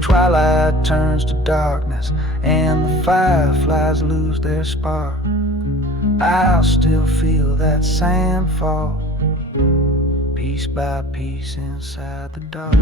Twilight turns to darkness and the fireflies lose their spark. I'll still feel that sand fall, piece by piece inside the dark.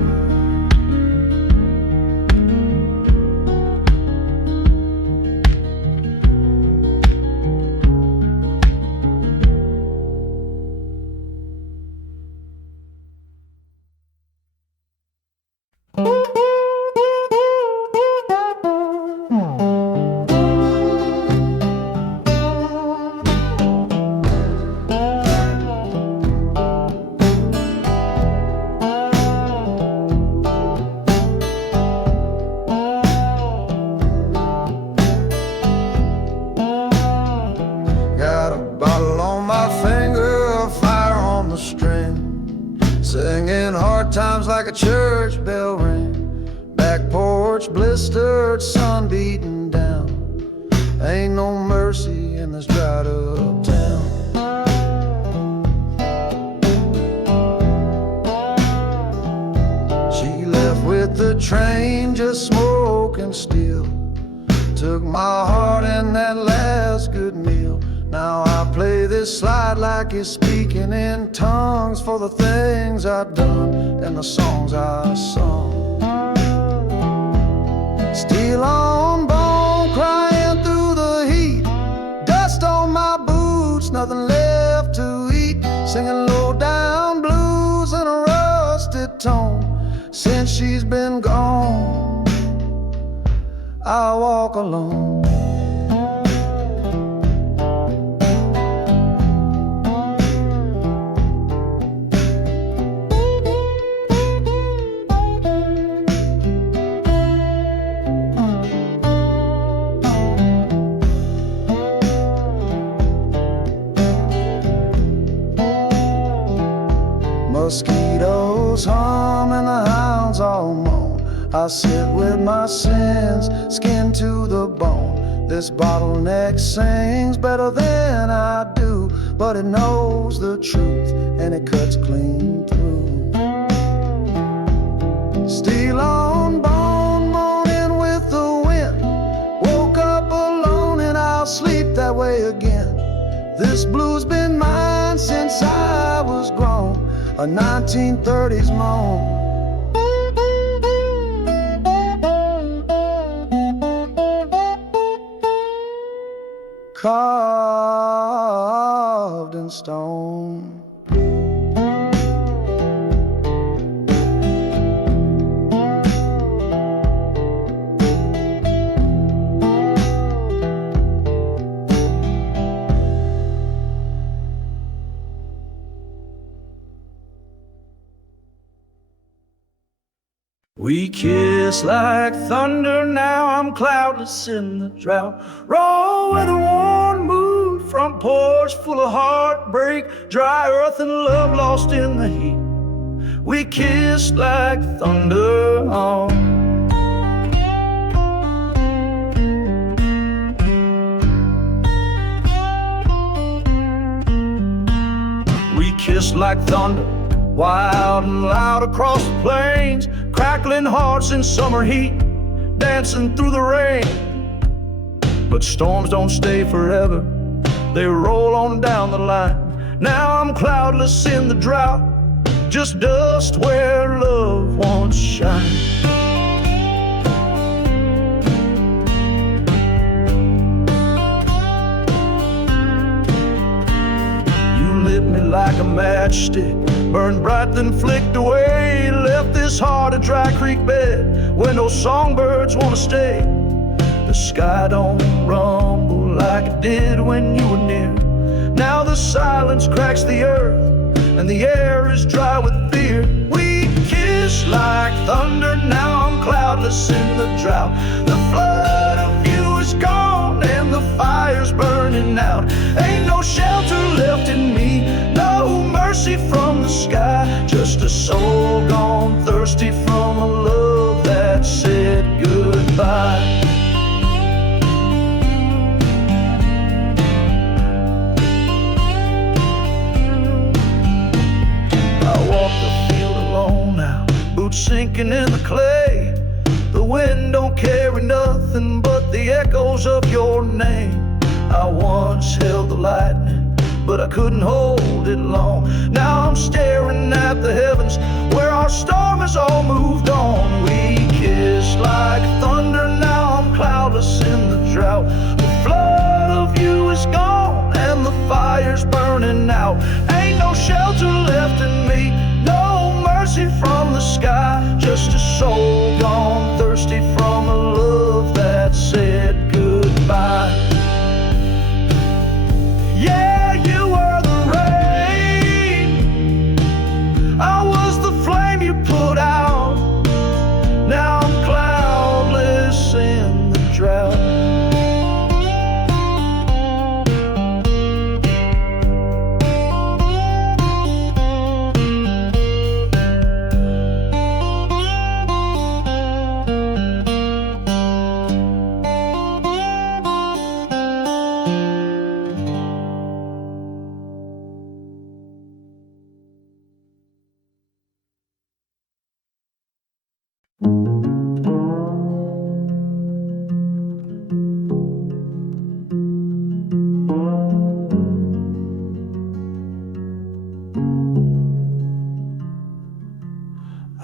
Times like a church bell ring, back porch blistered, sun beating down. Ain't no mercy in this dried up town. She left with the train just smoking still, took my heart and that last good meal. Now I play this slide like it's speaking in tongues for the things I've done and the songs I sung. Steel on bone, crying through the heat, dust on my boots, nothing left to eat. Singing low down blues in a rusted tone. Since she's been gone, I walk alone. Mosquitoes hum and the hounds all moan. I sit with my sins, skin to the bone. This bottleneck sings better than I do, but it knows the truth and it cuts clean through. Steel on bone, moaning with the wind. Woke up alone and I'll sleep that way again. This blues been mine since I was grown, a 1930s moan. Carved in stone. We kiss like thunder, now I'm cloudless in the drought. Raw with a warm mood, front porch full of heartbreak, dry earth and love lost in the heat. We kiss like thunder on. We kiss like thunder, wild and loud across the plains, crackling hearts in summer heat, dancing through the rain. But storms don't stay forever, they roll on down the line. Now I'm cloudless in the drought, just dust where love once shined. You lit me like a matchstick, burned bright then flicked away, left this heart a dry creek bed where no songbirds wanna stay. The sky don't rumble like it did when you were near. Now the silence cracks the earth and the air is dry with fear. We kiss like thunder, now I'm cloudless in the drought. The flood of you is gone and the fire's burning out. Ain't no shelter left in me, no mercy from the sky, just a soul gone thirsty from a love that said goodbye. I walk the field alone now, boots sinking in the clay. The wind don't carry nothing but the echoes of your name. I once held the lightning, but I couldn't hold it long. Now I'm staring at the heavens where our storm has all moved on. We kiss like thunder, now I'm cloudless in the drought. The flood of you is gone and the fire's burning out. Ain't no shelter left in me, no mercy from the sky, just a soul gone thirsty from a love that said goodbye. Yeah, you were the rain, I was the flame you put out. Now I'm cloudless in the drought.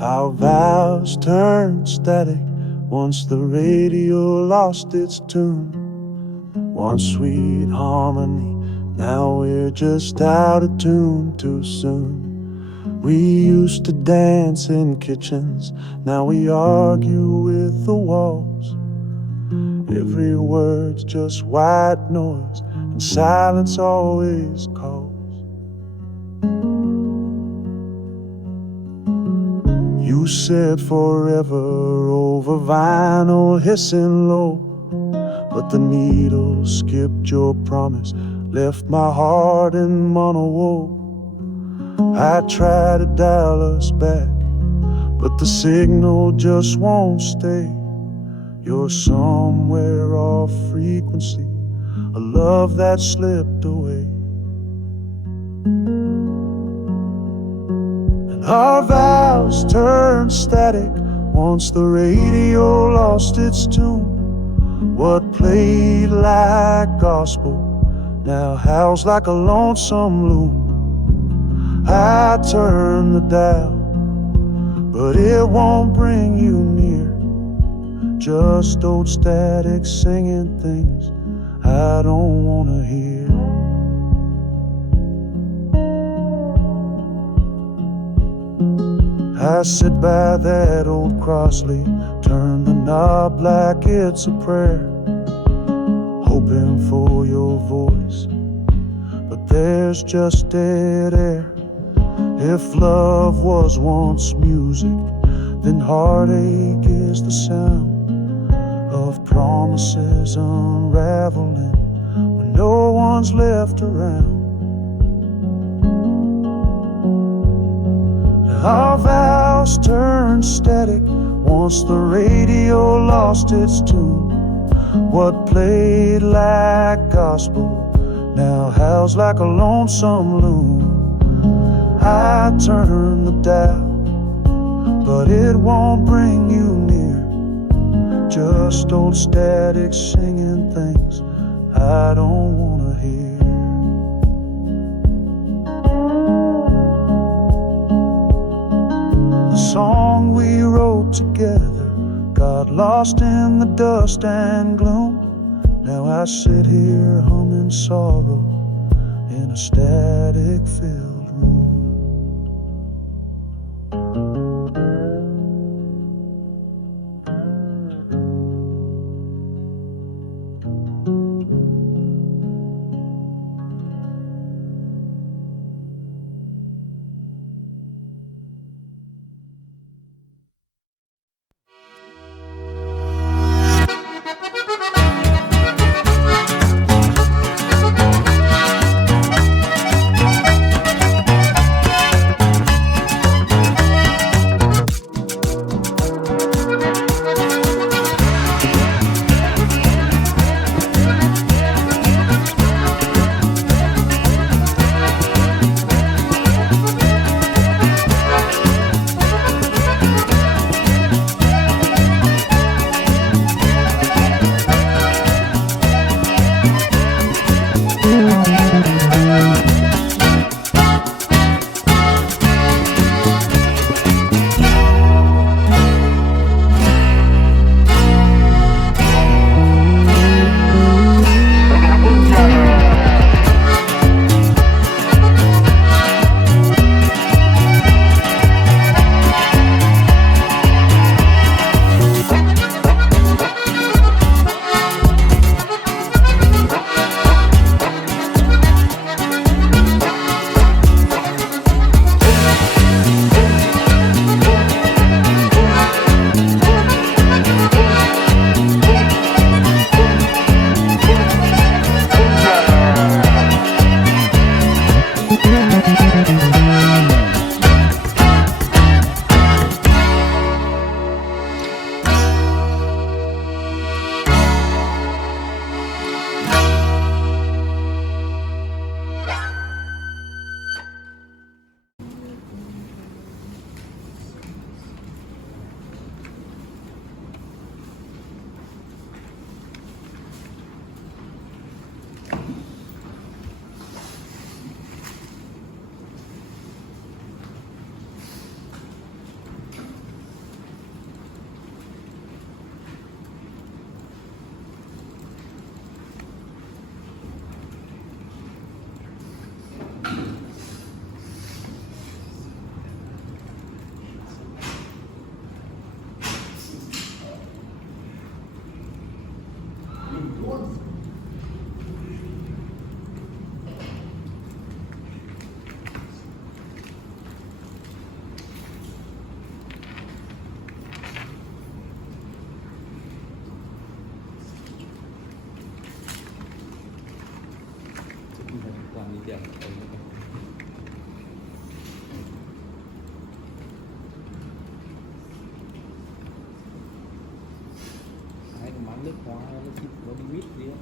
Our vows turned static once the radio lost its tune. One sweet harmony, now we're just out of tune too soon. We used to dance in kitchens, now we argue with the walls. Every word's just white noise, and silence always calls. You said forever over vinyl hissing low, but the needle skipped your promise, left my heart in mono woe. I tried to dial us back, but the signal just won't stay. You're somewhere off frequency, a love that slipped away. And our vows turned static once the radio lost its tune. What played like gospel now howls like a lonesome loon. I turn the dial, but it won't bring you near. Just old static singing things I don't wanna hear. I sit by that old crossley, turn the knob like it's a prayer, hoping for your voice, but there's just dead air. If love was once music, then heartache is the sound of promises unraveling when no one's left around. Our vows turned static once the radio lost its tune. What played like gospel now howls like a lonesome loon. I turn the dial, but it won't bring you near. Just old static singing things I don't wanna hear. The song we wrote together got lost in the dust and gloom. Now I sit here humming sorrow in a static-filled room. บอดี้มิดเดียว